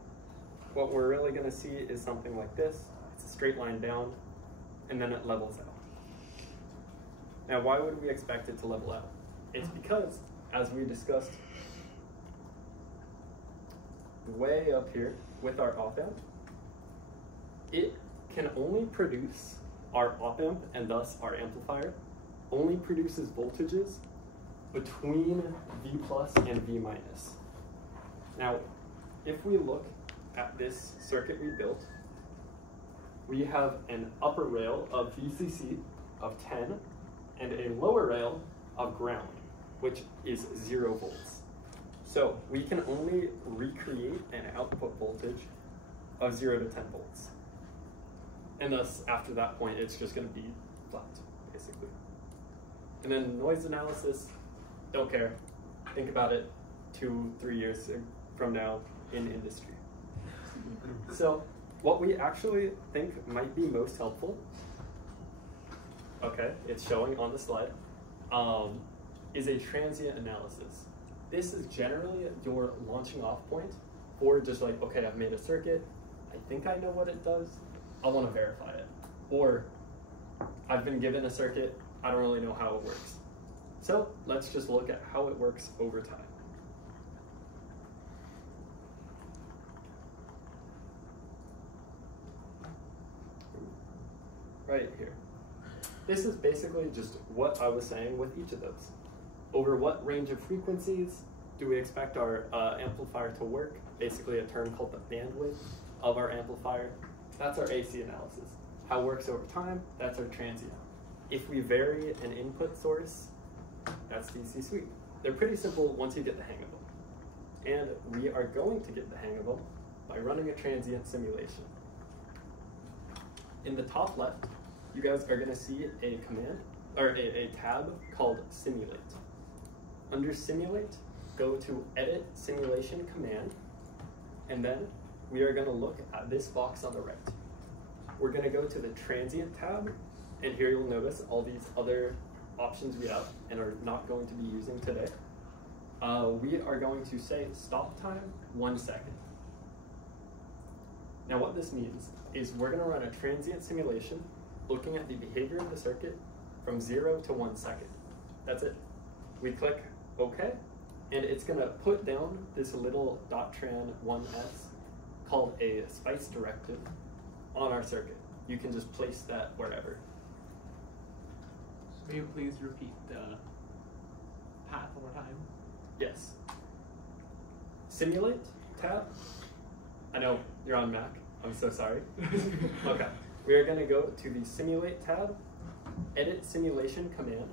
What we're really going to see is something like this. It's a straight line down, and then it levels out. Now, why would we expect it to level out? It's because, as we discussed way up here with our op amp, it can only produce, our op amp and thus our amplifier, only produces voltages between V plus and V minus. Now, if we look at this circuit we built, we have an upper rail of VCC of 10 and a lower rail of ground, which is 0 volts. So we can only recreate an output voltage of 0 to 10 volts. And thus, after that point, it's just going to be flat, basically. And then noise analysis, don't care. Think about it 2-3 years from now in industry. So what we actually think might be most helpful, okay, it's showing on the slide, is a transient analysis. This is generally your launching off point for just like, okay, I've made a circuit, I think I know what it does, I want to verify it. Or I've been given a circuit, I don't really know how it works. So let's just look at how it works over time. Right here. This is basically just what I was saying with each of those. Over what range of frequencies do we expect our amplifier to work? Basically a term called the bandwidth of our amplifier. That's our AC analysis. How it works over time, that's our transient. If we vary an input source, that's DC sweep. They're pretty simple once you get the hang of them. And we are going to get the hang of them by running a transient simulation. in the top left, you guys are gonna see a command, or a tab called Simulate. Under Simulate, go to Edit Simulation Command, and then we are gonna look at this box on the right. We're gonna go to the Transient tab, and here you'll notice all these other options we have and are not going to be using today. We are going to say stop time 1 second. Now what this means is we're gonna run a transient simulation looking at the behavior of the circuit from 0 to 1 second. That's it. We click OK, and it's gonna put down this little .tran1s called a spice directive on our circuit. You can just place that wherever. May you please repeat the path one more time? Yes. Simulate tab. I know you're on Mac. I'm so sorry. Okay. We are going to go to the Simulate tab, Edit Simulation Command.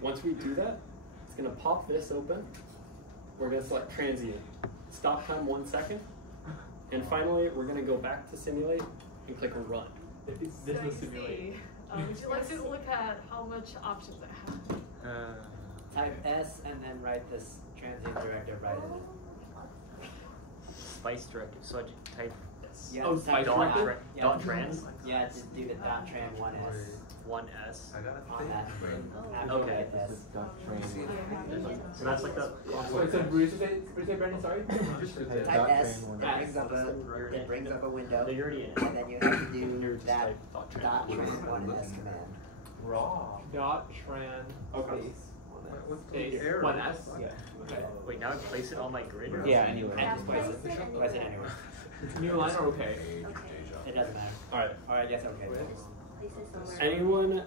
Once we do that, it's going to pop this open. We're going to select Transient. Stop time 1 second. And finally, we're going to go back to Simulate and click Run. This is Simulate. Would you like to look at how much options it has? Type S and then write this transient directive right in it. Spice directive. So I just type S. Yeah, Oh, type spice directive? Dot trans? Yeah, just do the dot tran 1s 1S. I got a on that. After Okay. that S. So that's like the. Wait, so what did you say, Brandon? Sorry? Type S, it brings up a window, No, you're already in it. and then you have to You're do just that type dot trans. dot tran 1s command. Raw. Dot tran space 1s. Yeah. Okay. Wait, now I place it on my grid? Or Yeah, anywhere. And just place it anywhere. New line or okay? It doesn't matter. All right. Or I guess okay. Anyone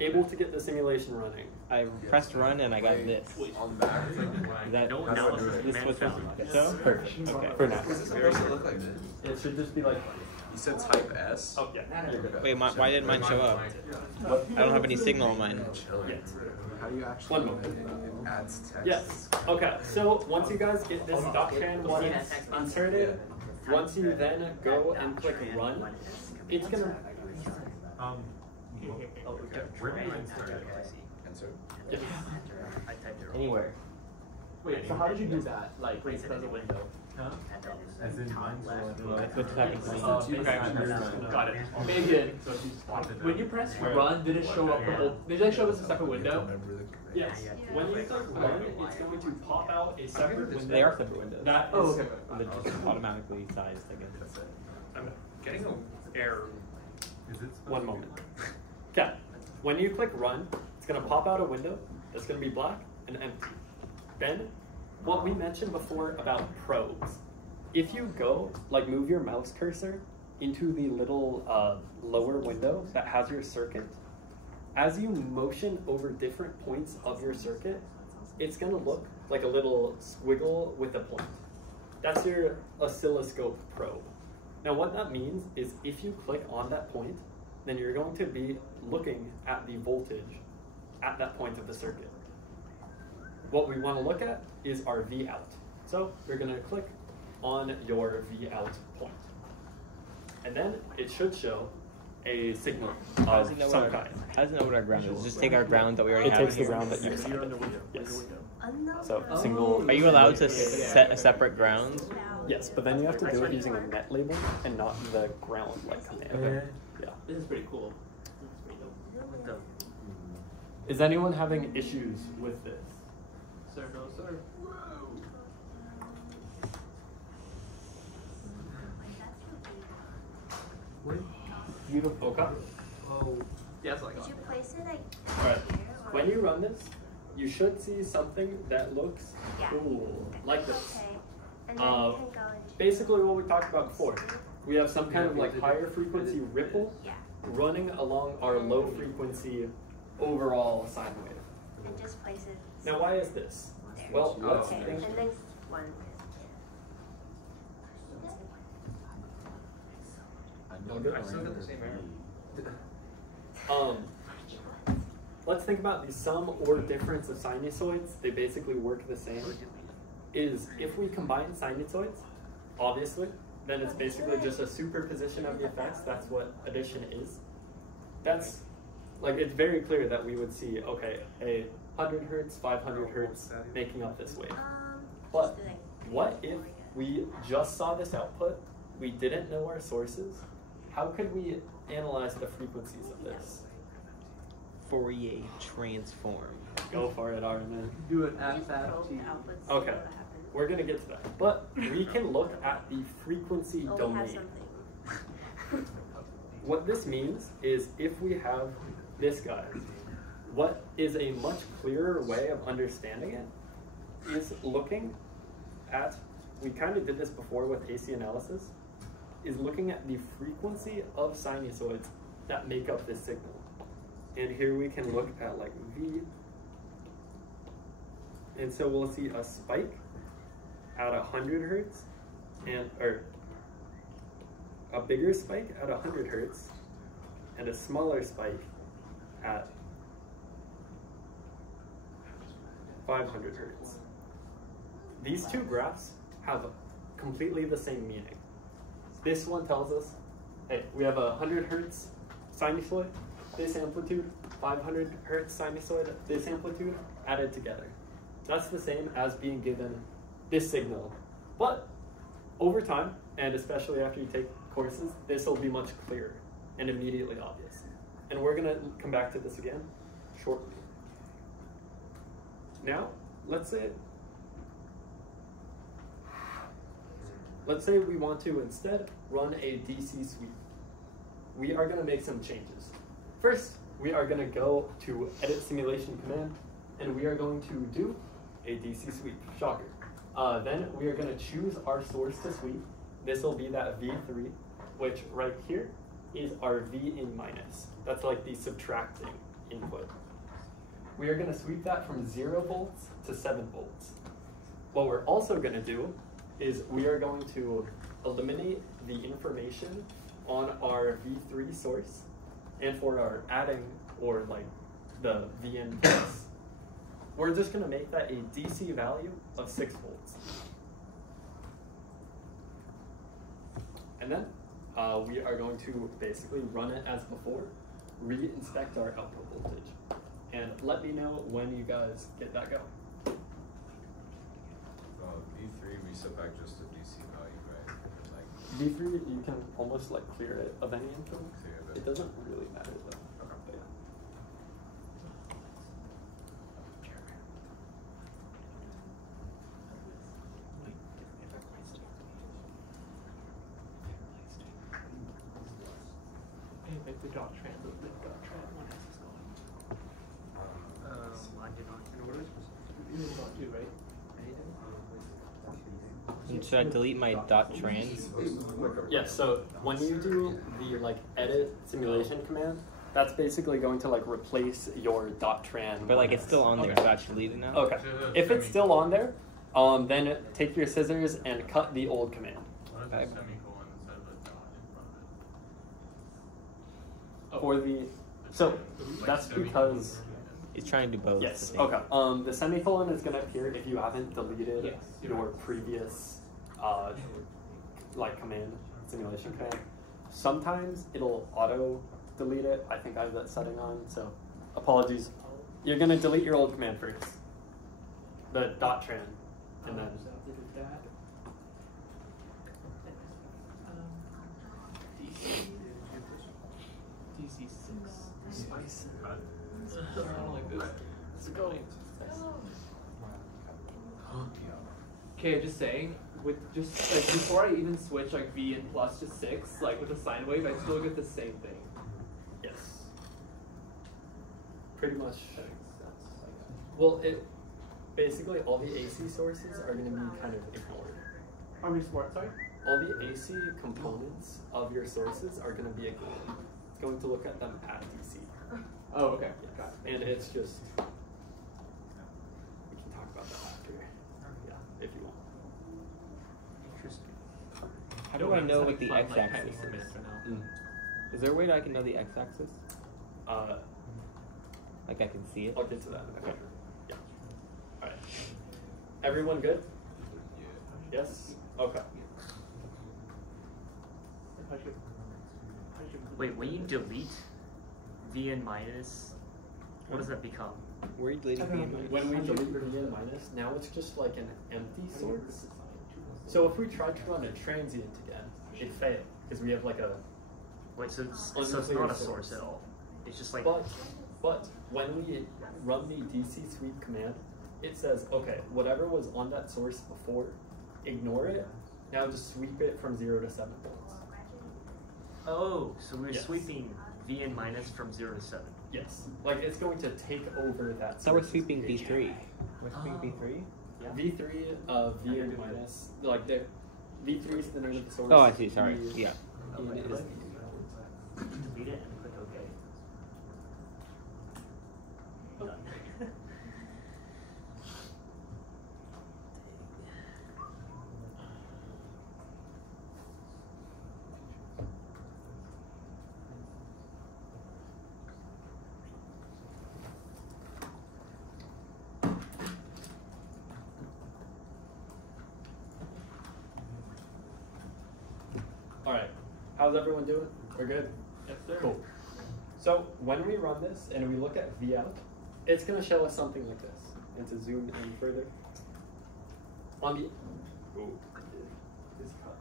able to get the simulation running? I pressed run and I got this. On the Mac. Is that No analysis this command was found. so? Perfect. Okay. For now. Is this supposed to look like this? It should just be like. You said type S? Oh yeah. You're good. Wait, why didn't mine show up? What? I don't have any signal on mine. Yes. How do you actually? 1 moment. It adds text. Yes. Okay. So once you guys get this .tran1 inserted, once you then go and click Run, it's gonna. Oh, okay. Where do you insert it? Insert. Yes. I typed it wrong. Anywhere. Wait, so how did you do that? Like, place it as a window? As in mine's That's what's happening to me. Okay, got it. Megan, when you press run, did it show up the whole? Did it show us a separate window? Yes. When you click Run, it's going to pop out a separate window. They are separate windows. That is. Oh, okay. They're just automatically sized, I guess. I'm getting an error. Is it 1 moment. Okay. When you click Run, it's going to pop out a window that's going to be black and empty. Then, what we mentioned before about probes. If you go, like move your mouse cursor into the little lower window that has your circuit, as you motion over different points of your circuit, it's going to look like a little squiggle with a point. That's your oscilloscope probe. Now what that means is if you click on that point, then you're going to be looking at the voltage at that point of the circuit. What we want to look at is our V out. So we're going to click on your V out point. And then it should show a signal How of does it know some what our, kind. how does it know what our ground is? Just take our ground that we already It have takes the here. ground that you You're in the window. Yes. Unknown. So single. Are you allowed to set a separate ground? Yes, but then you have to do it using a net label and not the ground like command. Okay. Yeah. This is pretty cool. This is pretty dope. What the? Is anyone having issues with this? Sir, no, sir. Beautiful. Okay. Oh, yeah, that's what I Did got. you place it like Alright. here? Or? When you run this, you should see something that looks Yeah. cool, like this. Okay. And then you can go into Basically what we talked about before. We have some kind of like higher frequency ripple yeah. running along our low frequency overall sine wave. And just place it. Now why is this? Well, let's Okay. think. And then one. I still got the same error. Let's think about the sum or difference of sinusoids. They basically work the same. Is if we combine sinusoids, obviously, then it's basically just a superposition of the effects. That's what addition is. That's, like, it's very clear that we would see, okay, a 100 hertz, 500 hertz making up this wave. But what if we just saw this output, we didn't know our sources? How could we analyze the frequencies of this? Fourier transform. Go for it, Armin. Do an FFT. Okay, we're gonna get to that. But we can look at the frequency domain. What this means is if we have this guy, what is a much clearer way of understanding it is looking at, we kind of did this before with AC analysis, is looking at the frequency of sinusoids that make up this signal. And here we can look at like V. And so we'll see a spike at 100 hertz, or a bigger spike at 100 hertz, and a smaller spike at 500 hertz. These two graphs have completely the same meaning. This one tells us, hey, we have a 100 hertz sinusoid, this amplitude, 500 hertz sinusoid, this amplitude, added together. That's the same as being given this signal. But over time, and especially after you take courses, this will be much clearer and immediately obvious. And we're gonna come back to this again shortly. Now, let's say we want to instead run a DC sweep. We are gonna make some changes. First, we are gonna go to edit simulation command, and we are going to do a DC sweep, shocker. Then we are gonna choose our source to sweep. This will be that V3, which right here is our V in minus. That's like the subtracting input. We are gonna sweep that from 0 volts to 7 volts. What we're also gonna do is we are going to eliminate the information on our V3 source, and for our adding, or like the VN plus, we're just gonna make that a DC value of 6 volts. And then we are going to basically run it as before, re-inspect our output voltage, and let me know when you guys get that going. V3, we set back just a DC value, right? Like V3, you can almost like clear it of any info. It doesn't really matter though. But yeah. Make the dot trend, the dot trend when it's going. You dot 2, right? And should I delete my dot trans? Yes, so when you do the like edit simulation command, that's basically going to like replace your dot tran. But like it's still on there, so I should delete it now? Okay. If it's still on there, then take your scissors and cut the old command. Okay. For the, so that's because he's trying to do both. Yes. Okay. The semicolon is going to appear if you haven't deleted your previous like command, simulation command. Sometimes it'll auto delete it. I think I have that setting on, so apologies. You're going to delete your old command first, the dot tran, and then. DC 6. Spice. Like this. Let's go. Okay, just saying, with just like before I even switch like V and plus to 6, like with a sine wave, I still get the same thing. Yes. Pretty much. Well, it basically all the AC sources are going to be kind of ignored. How many smart? Sorry. All the AC components of your sources are going to be ignored. It's going to look at them at DC. Oh, okay. Yes. Got it. And it's just, we can talk about that after, yeah, if you want. Interesting. How do I know what the x-axis is? Is there a way that I can know the x-axis? Like I can see it? I'll get to that. Okay. Yeah. All right. Everyone good? Yes? Okay. Wait, when you delete Vn minus, what does that become? Were you deleting V minus? When we delete Vn minus, now it's just like an empty source. So if we try to run a transient again, it failed because we have like a. Wait, so it's not a source at all. It's just like. But when we run the DC sweep command, it says, okay, whatever was on that source before, ignore it. Now just sweep it from 0 to 7 volts. Oh, so we're Yes. sweeping Vn minus from 0 to 7. Yes, like it's going to take over that. So we're source's sweeping behavior. V3. We're sweeping V3? Yeah. V3 Vn minus, like the V3 is the name of the source. Oh, I see, sorry. V Yeah. in is Delete it and click OK. Done. All right, how's everyone doing? We're good? Yes, sir. Cool. So when we run this and we look at V out, it's going to show us something like this. And to zoom in further, on the is cut.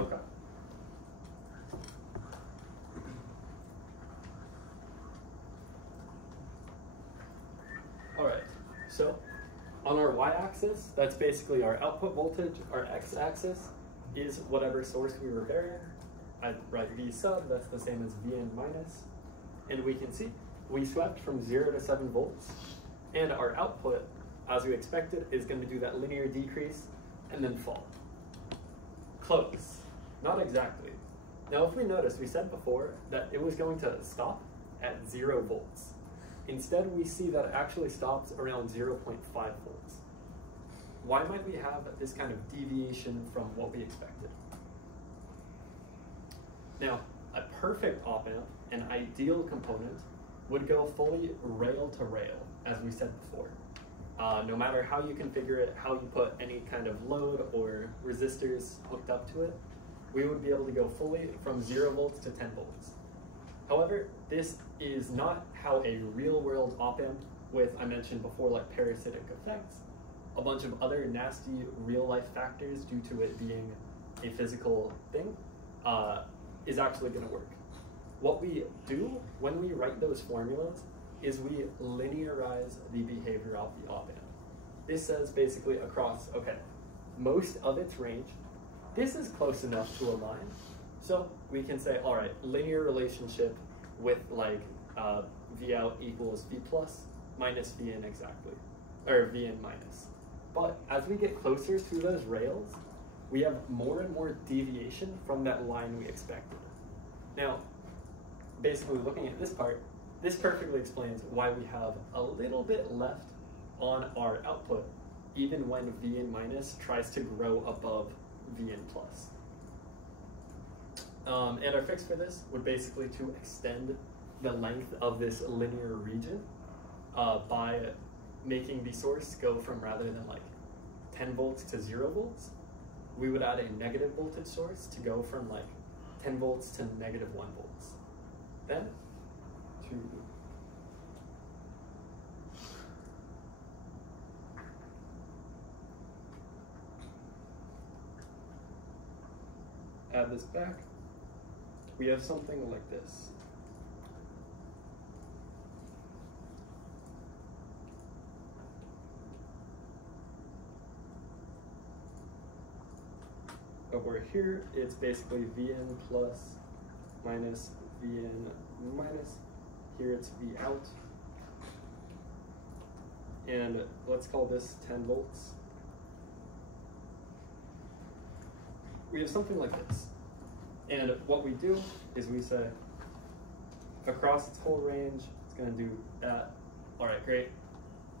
Okay. All right, so on our y-axis, that's basically our output voltage. Our x-axis is whatever source we were varying. I write V sub, that's the same as Vn minus. And we can see we swept from 0 to 7 volts. And our output, as we expected, is going to do that linear decrease and then fall. Close. Not exactly. Now, if we notice, we said before that it was going to stop at 0 volts. Instead, we see that it actually stops around 0.5 volts. Why might we have this kind of deviation from what we expected? Now, a perfect op-amp, an ideal component, would go fully rail to rail, as we said before. No matter how you configure it, how you put any kind of load or resistors hooked up to it, we would be able to go fully from 0 volts to 10 volts. However, this is not how a real-world op-amp with, I mentioned before, like parasitic effects, a bunch of other nasty real-life factors due to it being a physical thing, is actually going to work. What we do when we write those formulas is we linearize the behavior of the op-amp. This says basically across, okay, most of its range, this is close enough to a line. So we can say, all right, linear relationship with like V out equals V plus minus V in exactly, or V in minus. But as we get closer to those rails, we have more and more deviation from that line we expected. Now, basically looking at this part, this perfectly explains why we have a little bit left on our output, even when V in minus tries to grow above V in plus. And our fix for this would basically to extend the length of this linear region by making the source go from, rather than like 10 volts to 0 volts, we would add a negative voltage source to go from like 10 volts to negative 1 volts. Then to add this back, we have something like this. Over here, it's basically Vn plus minus Vn minus. Here it's V out. And let's call this 10 volts. We have something like this. And what we do is we say, across its whole range, it's going to do that. All right, great.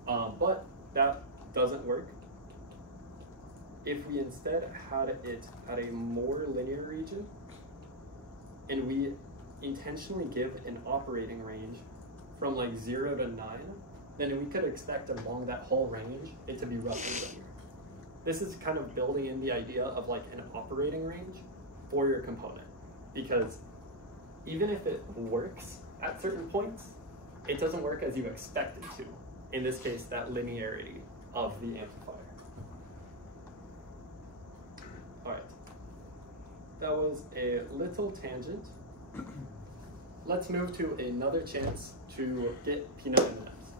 But that doesn't work. If we instead had it at a more linear region, and we intentionally give an operating range from like 0 to 9, then we could expect along that whole range it to be roughly linear. This is kind of building in the idea of like an operating range for your component, because even if it works at certain points, it doesn't work as you expect it to. In this case, that linearity of the amplifier. All right, that was a little tangent. Let's move to another chance to get peanut M&Ms.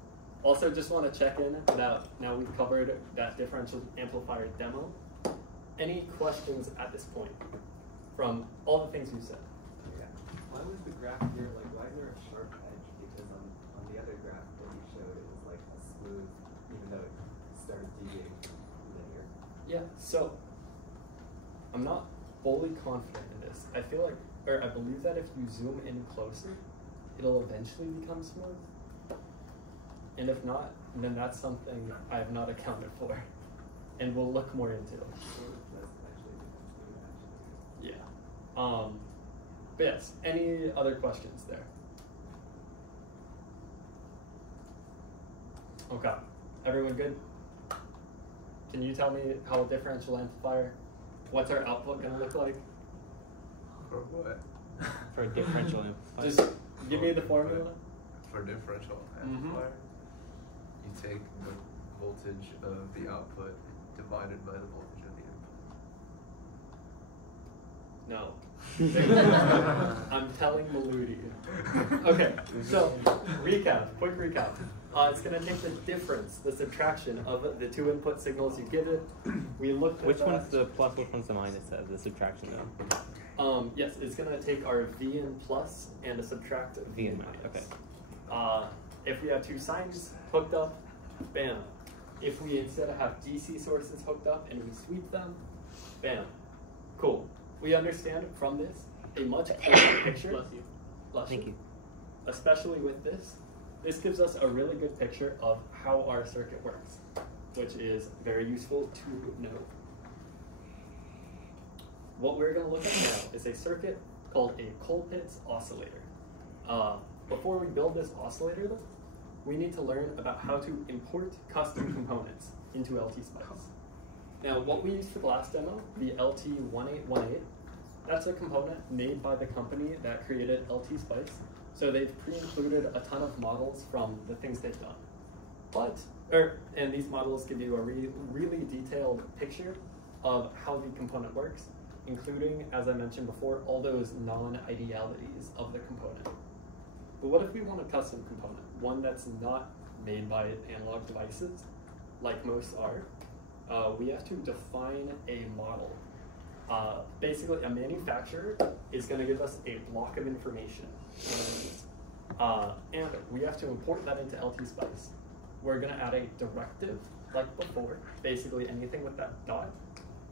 Also, just want to check in that now we've covered that differential amplifier demo. Any questions at this point from all the things you said? Yeah. Why was the graph here, like, why is there a sharp edge? Because on the other graph that you showed, it was like a smooth, even though it started deviating linear. Yeah, so I'm not fully confident in this. I feel like, or I believe that if you zoom in closer, it'll eventually become smooth. And if not, then that's something I have not accounted for and we'll look more into. Yeah. But yes, any other questions there? Okay, everyone good? Can you tell me how a differential amplifier, what's our output gonna look like? For what? For a differential amplifier. Just give me the formula. For differential amplifier, you take the voltage of the output divided by the voltage of the input. No. I'm telling Maludi. Okay, so quick recap. It's going to take the difference, the subtraction of the two input signals you give it. We looked at which one's the plus, which one's the minus, the subtraction though? Yes, it's going to take our V in plus and subtract V in minus. Okay. If we have two signs hooked up, bam. If we instead have DC sources hooked up and we sweep them, bam. Cool. We understand from this a much clearer picture. Bless you. Bless Thank you. Especially with this. This gives us a really good picture of how our circuit works, which is very useful to know. What we're going to look at now is a circuit called a Colpitts oscillator. Before we build this oscillator, though, we need to learn about how to import custom components into LTspice. Now, what we used for the last demo, the LT1818, that's a component made by the company that created LTspice. So they've pre-included a ton of models from the things they've done. And these models give you a really detailed picture of how the component works, including, as I mentioned before, all those non-idealities of the component. But what if we want a custom component, one that's not made by analog devices, like most are? We have to define a model. Basically, a manufacturer is going to give us a block of information, and we have to import that into LTspice. We're going to add a directive, like before, basically anything with that dot.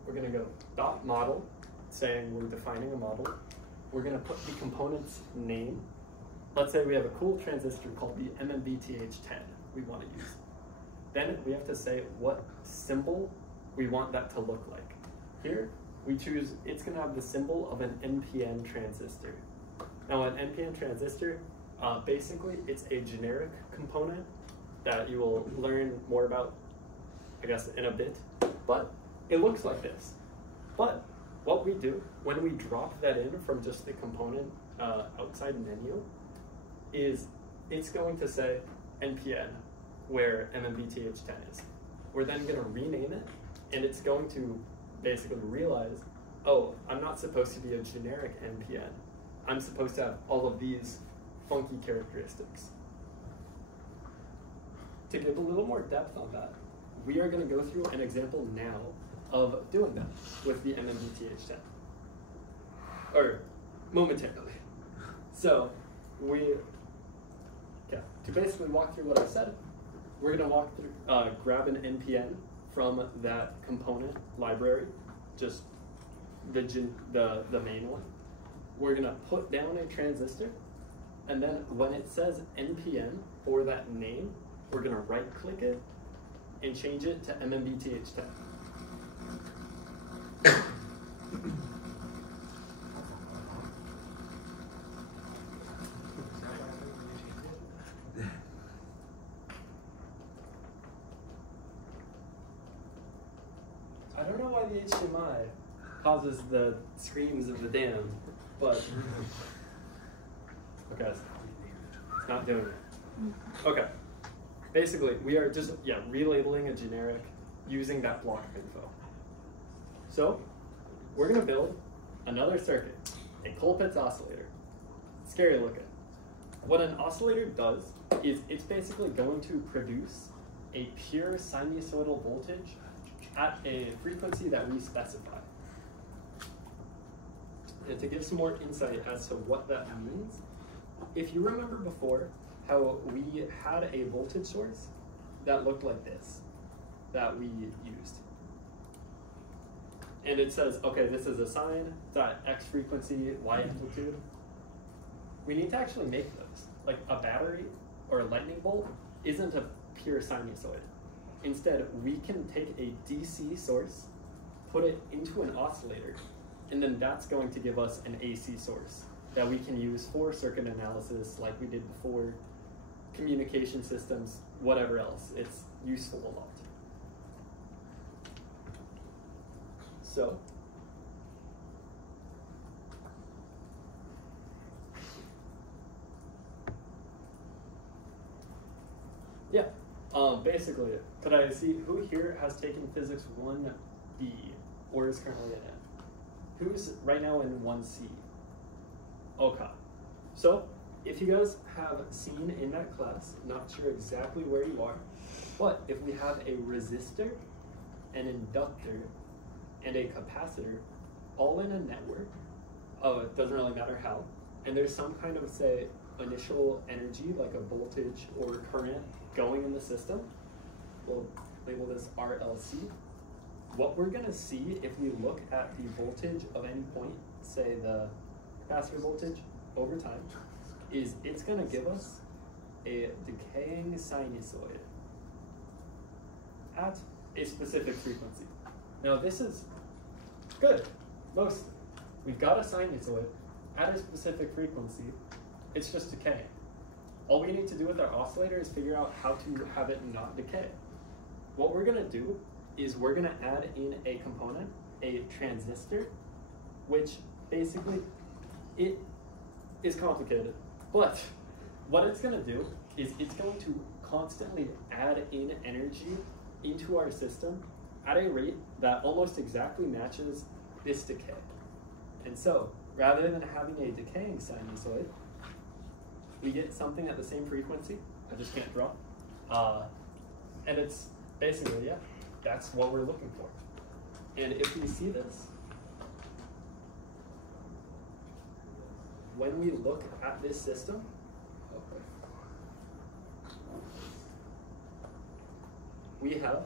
We're going to go dot model, saying we're defining a model. We're going to put the component's name. Let's say we have a cool transistor called the MMBTH10 we want to use. Then we have to say what symbol we want that to look like. Here, we choose, it's going to have the symbol of an NPN transistor. Now, an NPN transistor, basically, it's a generic component that you will learn more about, I guess, in a bit. But it looks like this. But what we do when we drop that in from just the component outside menu is it's going to say NPN, where MMBTH10 is. We're then going to rename it, and it's going to basically realize, oh, I'm not supposed to be a generic NPN. I'm supposed to have all of these funky characteristics. To give a little more depth on that, we are going to go through an example now of doing that with the MMBTH10. Or momentarily. So to basically walk through what I said, we're going to walk through, grab an NPN from that component library, just the main one. We're going to put down a transistor, and then when it says NPN for that name, we're going to right-click it and change it to MMBTH10. why the HDMI causes the screams of the damned, but okay, it's not doing it. Okay, basically we are just relabeling a generic using that block of info. So we're gonna build another circuit, a Colpitts oscillator. Scary looking. What an oscillator does is it's basically going to produce a pure sinusoidal voltage at a frequency that we specify. And to give some more insight as to what that means, if you remember before how we had a voltage source that looked like this, that we used. And it says, okay, this is a sine, it's at X frequency, Y amplitude. We need to actually make those. Like a battery or a lightning bolt isn't a pure sinusoid. Instead, we can take a DC source, put it into an oscillator, and then that's going to give us an AC source that we can use for circuit analysis like we did before, communication systems, whatever else. It's useful a lot. So, yeah, basically, could I see who here has taken physics 1B or is currently in it? Who's right now in 1C? Okay. So, if you guys have seen in that class, not sure exactly where you are, but if we have a resistor, an inductor, and a capacitor all in a network, it doesn't really matter how, and there's some kind of, say, initial energy, like a voltage or current going in the system, we'll label this RLC. What we're gonna see if we look at the voltage of any point, say the capacitor voltage over time, is it's gonna give us a decaying sinusoid at a specific frequency. Now this is good, mostly. We've got a sinusoid at a specific frequency, it's just decaying. All we need to do with our oscillator is figure out how to have it not decay. What we're gonna do is we're gonna add in a component, a transistor, which basically, it is complicated, but what it's gonna do is it's going to constantly add in energy into our system at a rate that almost exactly matches this decay. And so, rather than having a decaying sinusoid, we get something at the same frequency. I just can't draw. And it's basically, yeah, that's what we're looking for. And if we see this, when we look at this system, we have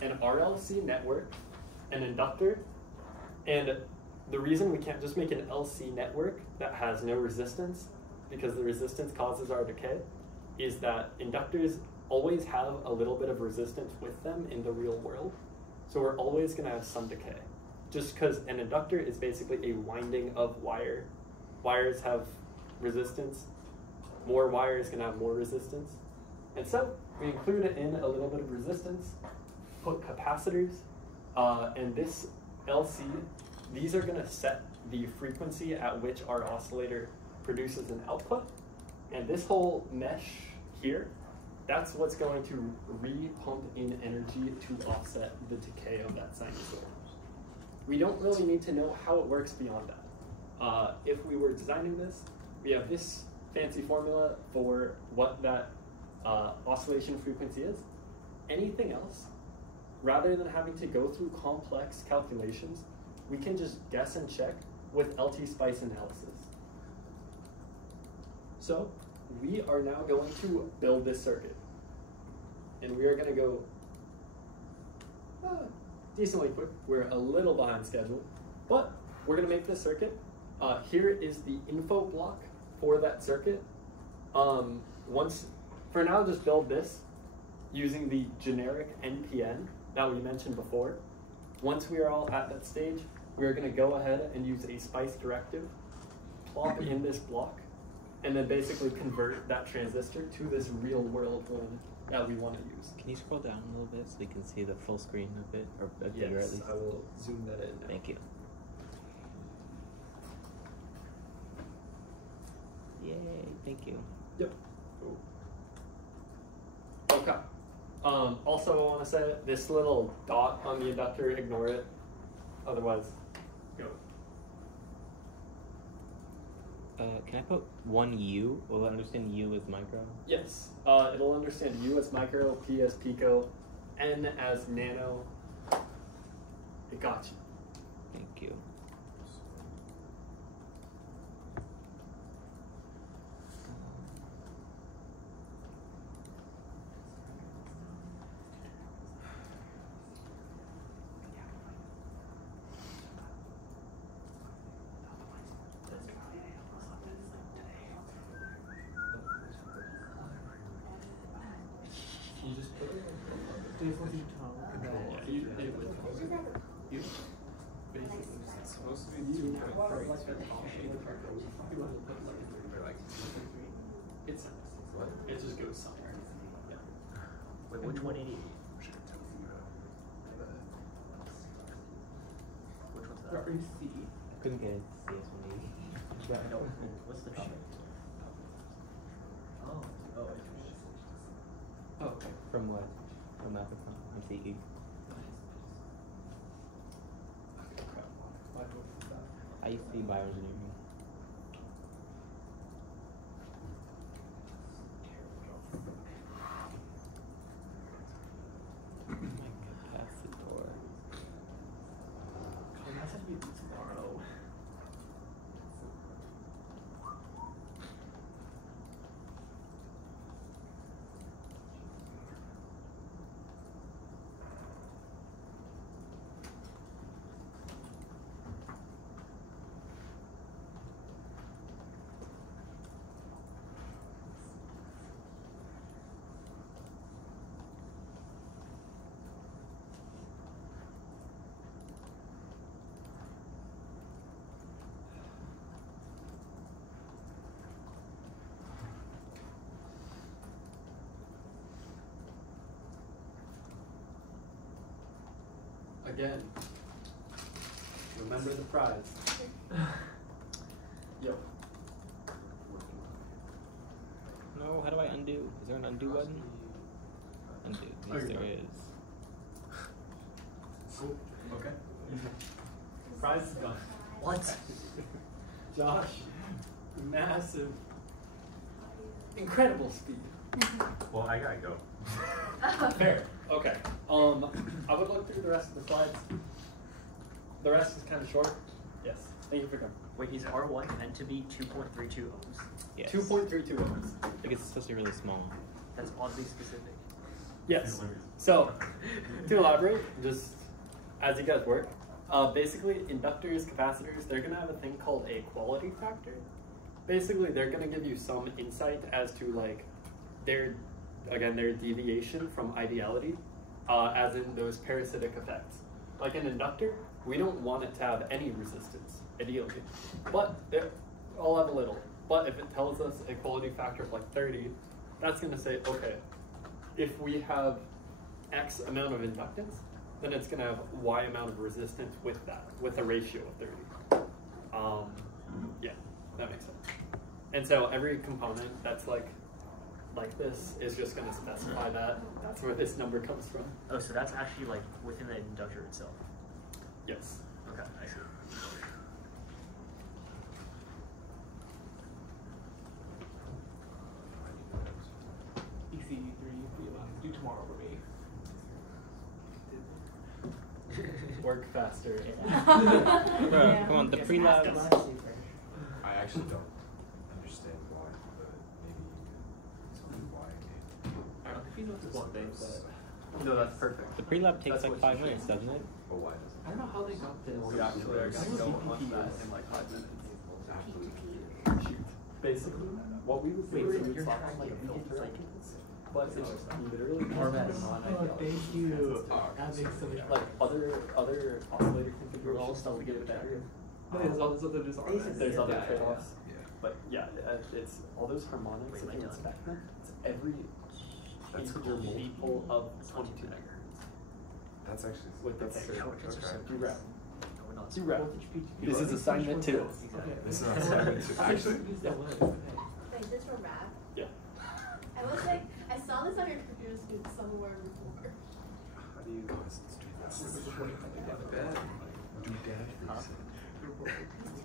an RLC network, an inductor, and the reason we can't just make an LC network that has no resistance, because the resistance causes our decay, is that inductors always have a little bit of resistance with them in the real world. So we're always gonna have some decay. Just because an inductor is basically a winding of wire. Wires have resistance. More wire is gonna have more resistance. And so we include it in a little bit of resistance, put capacitors, and this LC, these are gonna set the frequency at which our oscillator produces an output. And this whole mesh here, that's what's going to re-pump in energy to offset the decay of that sinusoid. We don't really need to know how it works beyond that. If we were designing this, we have this fancy formula for what that oscillation frequency is. Anything else, rather than having to go through complex calculations, we can just guess and check with LTspice analysis. So we are now going to build this circuit. And we are going to go decently quick. We're a little behind schedule, but we're going to make this circuit. Here is the info block for that circuit. For now, just build this using the generic NPN that we mentioned before. Once we are all at that stage, we are going to go ahead and use a spice directive, plop in this block, and then basically convert that transistor to this real world one that we want to use. Can you scroll down a little bit so we can see the full screen of it, or a bigger at least? I will zoom that in now. Thank you. Yay! Thank you. Yep. Okay. Also, I want to say this little dot on the inductor, ignore it. Otherwise, go. Can I put 1 U? Will it understand U as micro? Yes. It'll understand U as micro, P as pico, N as nano. It got you. Thank you. It's supposed to be 2.3. It's What? it just goes somewhere. Yeah. Wait, which 180? Which one's that? Reference C. I couldn't get it to see S180. Yeah, I know. What's the topic? Oh, Oh, okay. From what? From Applecon. I'm CE. I used to be bioengineering. My capacitor. It has to be tomorrow. Again, remember the prize. Yo. No, how do I undo? Is there an undo button? Undo. Yes, there is. Cool. Okay. Prize is gone. What? Josh, massive, incredible speed. Well, I gotta go. Fair. Okay. I would look through the rest of the slides. The rest is kind of short. Yes. Thank you for coming. Wait, is R1 meant to be 2.32 ohms? Yes. 2.32 ohms. Like it's supposed to be really small. That's oddly specific. Yes. So, to elaborate, just as you guys work, basically inductors, capacitors, they're gonna have a thing called a quality factor. Basically, they're gonna give you some insight as to like their deviation from ideality, as in those parasitic effects. Like an inductor, we don't want it to have any resistance, ideally. But I'll have a little. But if it tells us a quality factor of like 30, that's gonna say, okay, if we have X amount of inductance, then it's gonna have Y amount of resistance with that, with a ratio of 30. Yeah, that makes sense. And so every component that's like this is just going to specify that. That's where this number comes from. Oh, so that's actually like within the inductor itself. Yes. Okay, I see. ECE3 do tomorrow for me. Work faster. Bro, come on, the pre-lab. I actually don't understand why, but maybe tell me why. One thing, but no, that's perfect. The pre-lab takes That's like what 5 you minutes, should. doesn't it? But why does I don't know how they got this. We actually are going to go on that in like 5 minutes. Shoot. Basically, what we would do is we would slap on like a filter, but it's just literally format and Oh, thank you. That makes so much like other oscillator configurations stuff to get it better. But there's all this other disorders. There's other trade-offs. Yeah. But yeah, it's all those harmonics in the spectrum. It's every integer multiple of 22 megahertz. That's actually With the that's thing. sick. You rap. You rap. This is assignment 2. This is assignment 2. Actually, Wait, this from rap? Yeah. I was like, I saw this on your computer screen somewhere before. how do you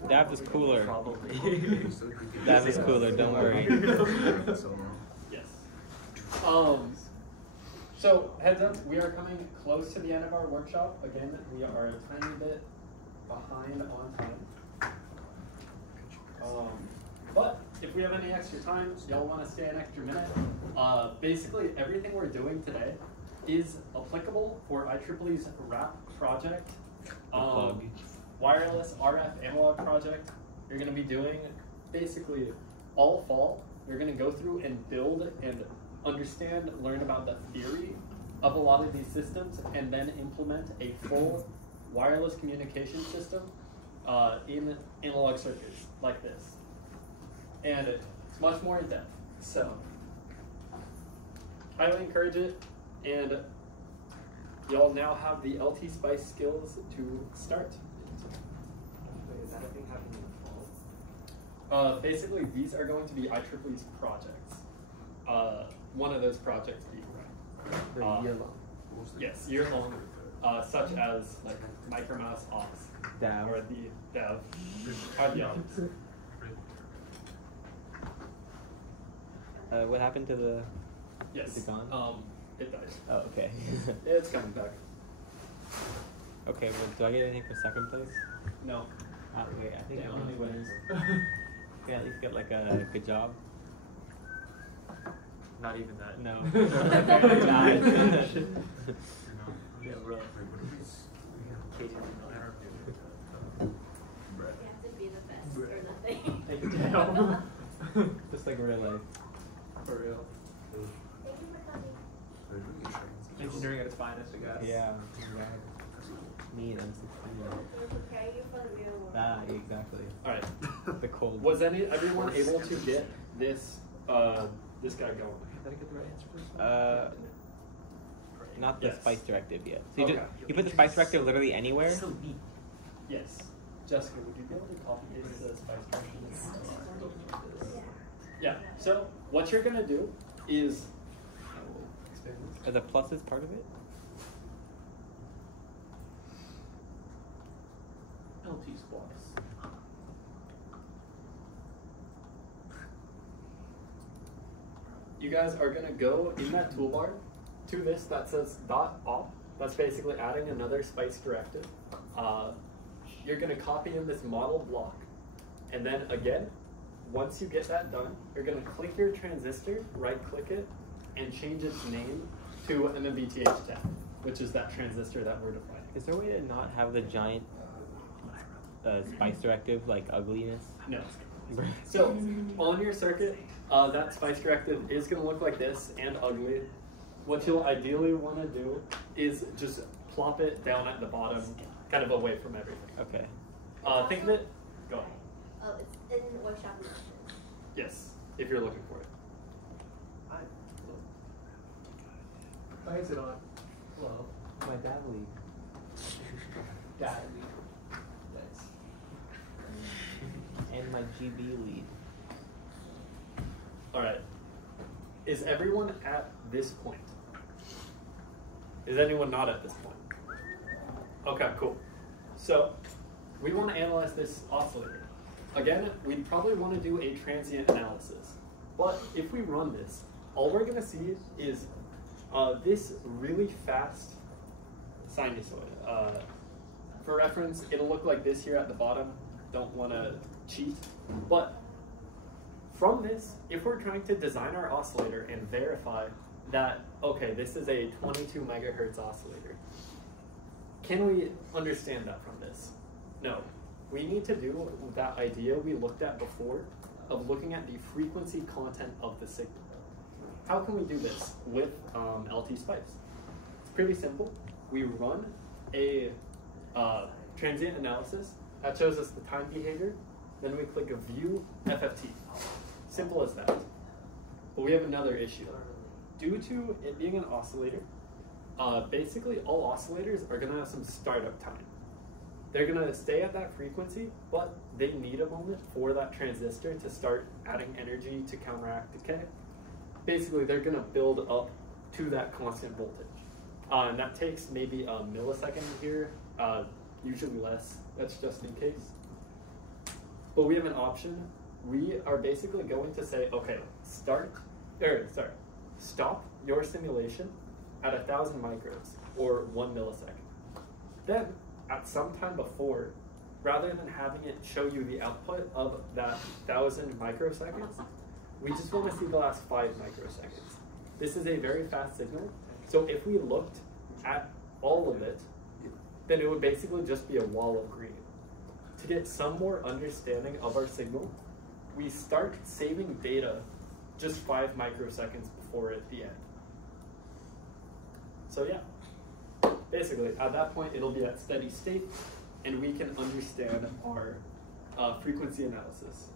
Dav is cooler. Probably. Dav is cooler, don't worry. Yes. So heads up, we are coming close to the end of our workshop. Again, we are a tiny bit behind on time. But if we have any extra time, y'all want to stay an extra minute. Basically, everything we're doing today is applicable for IEEE's RAP project. Wireless RF analog project. You're going to be doing basically all fall. You're going to go through and build and understand, learn about the theory of a lot of these systems, and then implement a full wireless communication system in analog circuits like this. And it's much more in depth. So, highly encourage it, and y'all now have the LTspice skills to start. Wait, is that a thing happening in the fall? Basically, these are going to be IEEE's projects. One of those projects being Year-long. Yes, year-long, such as like Micromouse Ops Dav. or the Dev. What happened to the? Yes. Is it gone? It died. Oh, okay. It's coming back. Okay. Well, do I get anything for second place? No. Wait, I think Damn, only that's winners. Can I at least get like a good job? Not even that. No. Yeah, bro. You have to be the best or nothing. Just like real life. For real. Thank you for coming. Engineering at its finest, I guess. Yeah. Exactly. Me and M16. We're preparing you for the real world. Ah, exactly. All right. The cold. Was everyone able to get this this guy going? Did I get the right answer for this? Not the Yes. spice directive yet. So you, Okay. you put the spice directive literally anywhere? So neat. Yes. Jessica, would you be able to copy paste the spice directions? Yeah. So what you're gonna do is. Are the pluses part of it? LTspice. You guys are gonna go in that toolbar to this that says .op. That's basically adding another spice directive. You're gonna copy in this model block, and then again, once you get that done, you're gonna click your transistor, right-click it, and change its name to MMBTH10, which is that transistor that we're defining. Is there a way to not have the giant spice directive like ugliness? No. So on your circuit, that spice directive is going to look like this and ugly. What you'll ideally want to do is just plop it down at the bottom, kind of away from everything. Okay. Think of it. Go on. Oh, it's in workshop instructions. Yes, if you're looking for it. Why is it on? Well, my dad lead. Dad Nice. And my GB lead. All right. Is everyone at this point? Is anyone not at this point? Okay, cool. So we want to analyze this oscillator. Again, we'd probably want to do a transient analysis. But if we run this, all we're going to see is this really fast sinusoid. For reference, it'll look like this here at the bottom. Don't want to cheat. But from this, if we're trying to design our oscillator and verify that, okay, this is a 22 megahertz oscillator, can we understand that from this? No. We need to do that idea we looked at before of looking at the frequency content of the signal. How can we do this with LTspice? It's pretty simple. We run a transient analysis that shows us the time behavior then we click View FFT. Simple as that. But we have another issue. Due to it being an oscillator, basically all oscillators are gonna have some startup time. They're gonna stay at that frequency, but they need a moment for that transistor to start adding energy to counteract decay. Basically, they're gonna build up to that constant voltage. And that takes maybe a millisecond here, usually less, that's just in case. But we have an option. We are basically going to say, okay, stop your simulation at 1,000 micros, or 1 millisecond. Then, at some time before, rather than having it show you the output of that 1,000 microseconds, we just want to see the last 5 microseconds. This is a very fast signal, so if we looked at all of it, then it would basically just be a wall of green. To get some more understanding of our signal, we start saving data just 5 microseconds before at the end. So yeah, basically at that point it'll be at steady state and we can understand our frequency analysis.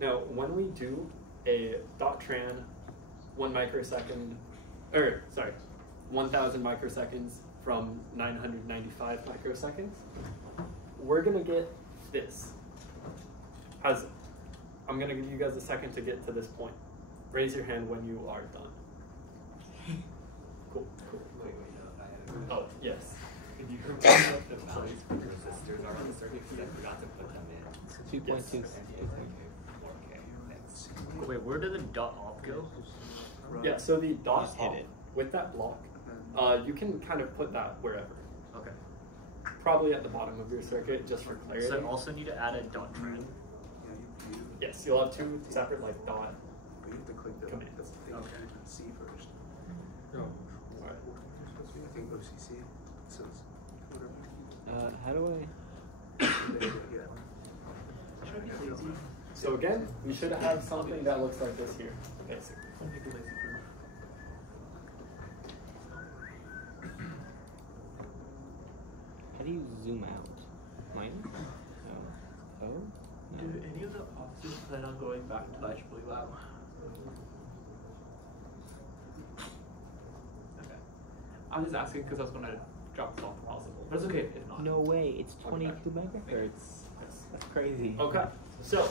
Now when we do a dot tran 1,000 microseconds from 995 microseconds, we're gonna get this. I'm gonna give you guys a second to get to this point. Raise your hand when you are done. Cool. Wait, no, I had Oh, yes. Could you remind me what the values for the resistors are on the circuit? Because I forgot to put them in. 2.2. Okay, thanks. Wait, where did the dot op go? Yeah, so the dot Just hit op, it. with that block, you can kind of put that wherever. Okay. Probably at the bottom of your circuit, just for clarity. So I also need to add a dot trend. Yes, you'll have 2 separate like dot We have to click the commands. Okay. C first. Alright. I think OCC says whatever. How do So again, we should have something that looks like this here, basically. how do you zoom out? Minus? Oh? No. Do any of the officers plan on going back to the IEEE lab? Okay. I'm just asking because I was going to drop this off if possible. But it's okay if not. No way, it's 22 megahertz. That's crazy. Okay, so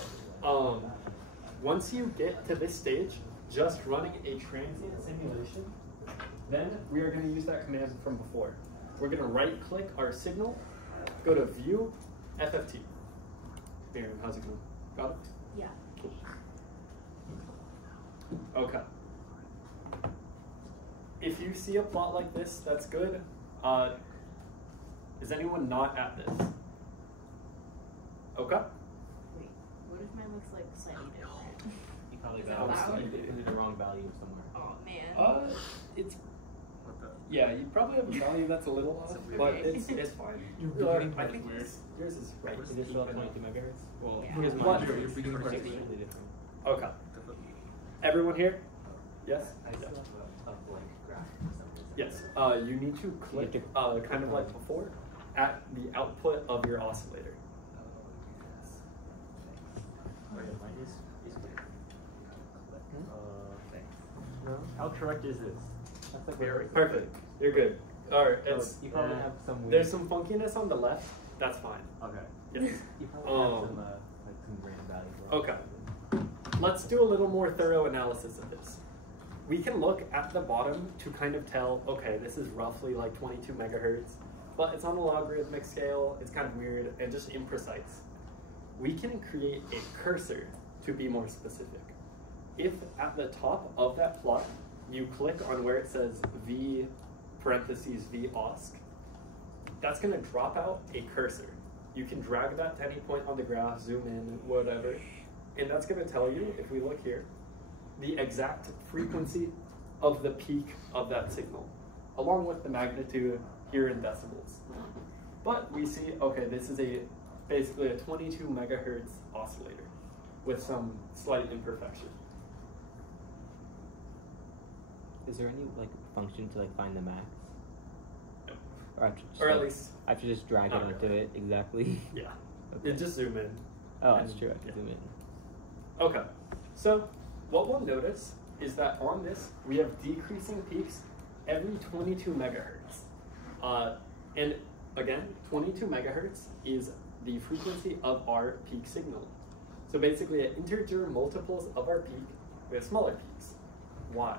once you get to this stage, just running a transient simulation, then we are going to use that command from before. We're going to right-click our signal, go to View, FFT. Miriam, how's it going? Got it? Yeah. Cool. Okay. If you see a plot like this, that's good. Is anyone not at this? Okay. Wait, what if mine looks like slightly different? You probably Is it got allowed? the wrong value somewhere. Oh man. It's yeah, you probably have a value that's a little off, but it's fine. I think yours is right. Is this still 22 megahertz? Well, Yeah. here's What? mine. It's completely different. Okay. Everyone here? Yes? I still have a blank graph for some reason. Yes. You need to click, kind of like before, at the output of your oscillator. Mine is weird. How correct is this? That's like Very Perfect. You're good. Alright, it's you probably have some weird. there's some funkiness on the left. That's fine. Okay. Yes. You probably have some random values. Okay. Let's do a little more thorough analysis of this. We can look at the bottom to kind of tell, okay, this is roughly like 22 megahertz, but it's on a logarithmic scale, it's kind of weird and just imprecise. We can create a cursor to be more specific. If at the top of that plot, you click on where it says V parentheses V OSC, that's gonna drop out a cursor. You can drag that to any point on the graph, zoom in, whatever, and that's gonna tell you, if we look here, the exact frequency of the peak of that signal, along with the magnitude here in decibels. But we see, okay, this is basically a 22 megahertz oscillator with some slight imperfection. Is there any like function to like find the max? No. Or, I have to just, Or at like, least, I have to just drag it not onto really. it exactly. Yeah. Okay. You just zoom in. Oh, that's And- true. I can yeah. zoom in. Okay, so what we'll notice is that on this, we have decreasing peaks every 22 megahertz. And again, 22 megahertz is the frequency of our peak signal. So basically, at integer multiples of our peak, we have smaller peaks. Why?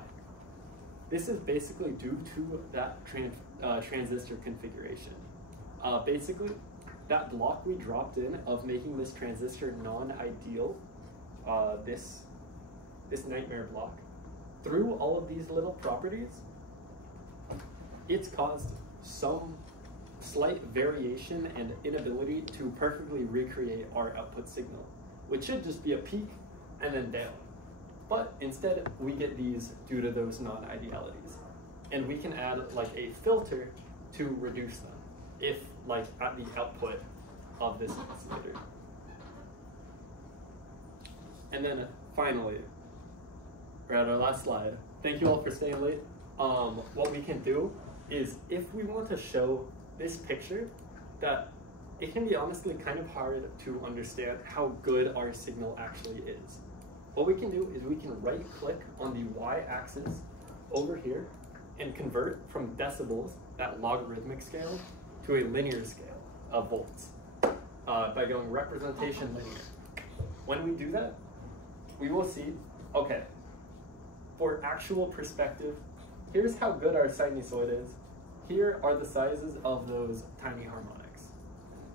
This is basically due to that transistor configuration. Basically, that block we dropped in of making this transistor non-ideal, this nightmare block, through all of these little properties, it's caused some slight variation and inability to perfectly recreate our output signal, which should just be a peak and then down. But instead, we get these due to those non-idealities. And we can add like a filter to reduce them, if like at the output of this oscillator. And then finally, we're at our last slide. Thank you all for staying late. What we can do is, if we want to show this picture, that it can be honestly kind of hard to understand how good our signal actually is. What we can do is we can right click on the y-axis over here and convert from decibels, that logarithmic scale, to a linear scale of volts by going representation linear. When we do that, we will see, okay, for actual perspective, here's how good our sinusoid is. Here are the sizes of those tiny harmonics.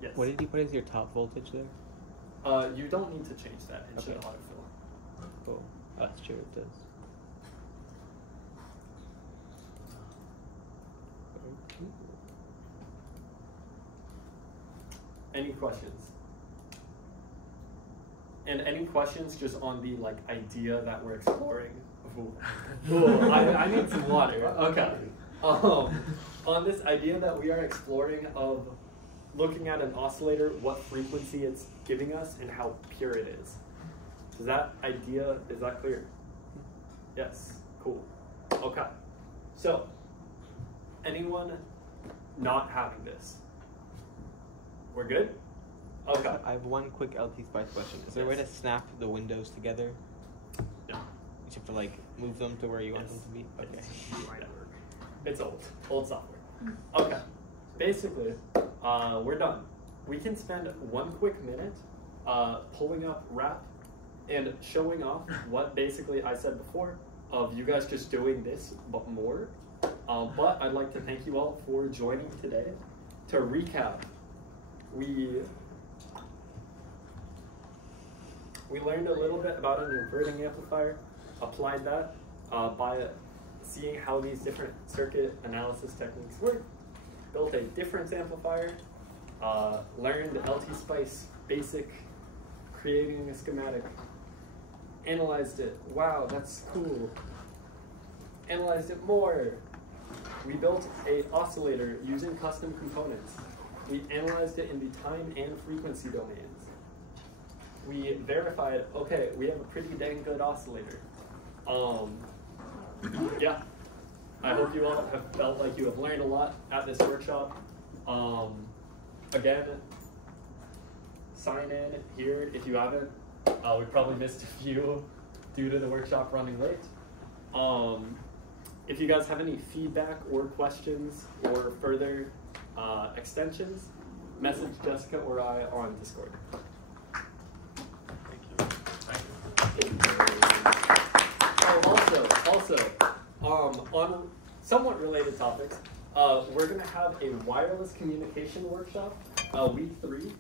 Yes? What did you put as your top voltage there? You don't need to change that. It should Okay. autofill. Oh, that's true. It does. Any questions? And any questions just on the like idea that we're exploring? Ooh, I need some water. Okay. On this idea that we are exploring of looking at an oscillator, what frequency it's giving us, and how pure it is. Is that clear? Yes, cool. Okay. So, anyone not having this? We're good? Okay. I have one quick LTspice question. Is there a way to snap the windows together? No. You have to like move them to where you want them to be? Okay. Yeah. It's old software. Okay, basically, we're done. We can spend one quick minute pulling up wrap and showing off what basically I said before of you guys just doing this but more. But I'd like to thank you all for joining today. To recap, we learned a little bit about an inverting amplifier, applied that by seeing how these different circuit analysis techniques work, built a difference amplifier, learned LTspice basic, creating a schematic, analyzed it, wow, that's cool, analyzed it more. We built an oscillator using custom components. We analyzed it in the time and frequency domains. We verified, okay, we have a pretty dang good oscillator. Yeah, I hope you all have felt like you have learned a lot at this workshop. Again, sign in here if you haven't. We probably missed a few due to the workshop running late. If you guys have any feedback or questions or further extensions, message Jessica or I on Discord. Also, on somewhat related topics, we're going to have a wireless communication workshop week 3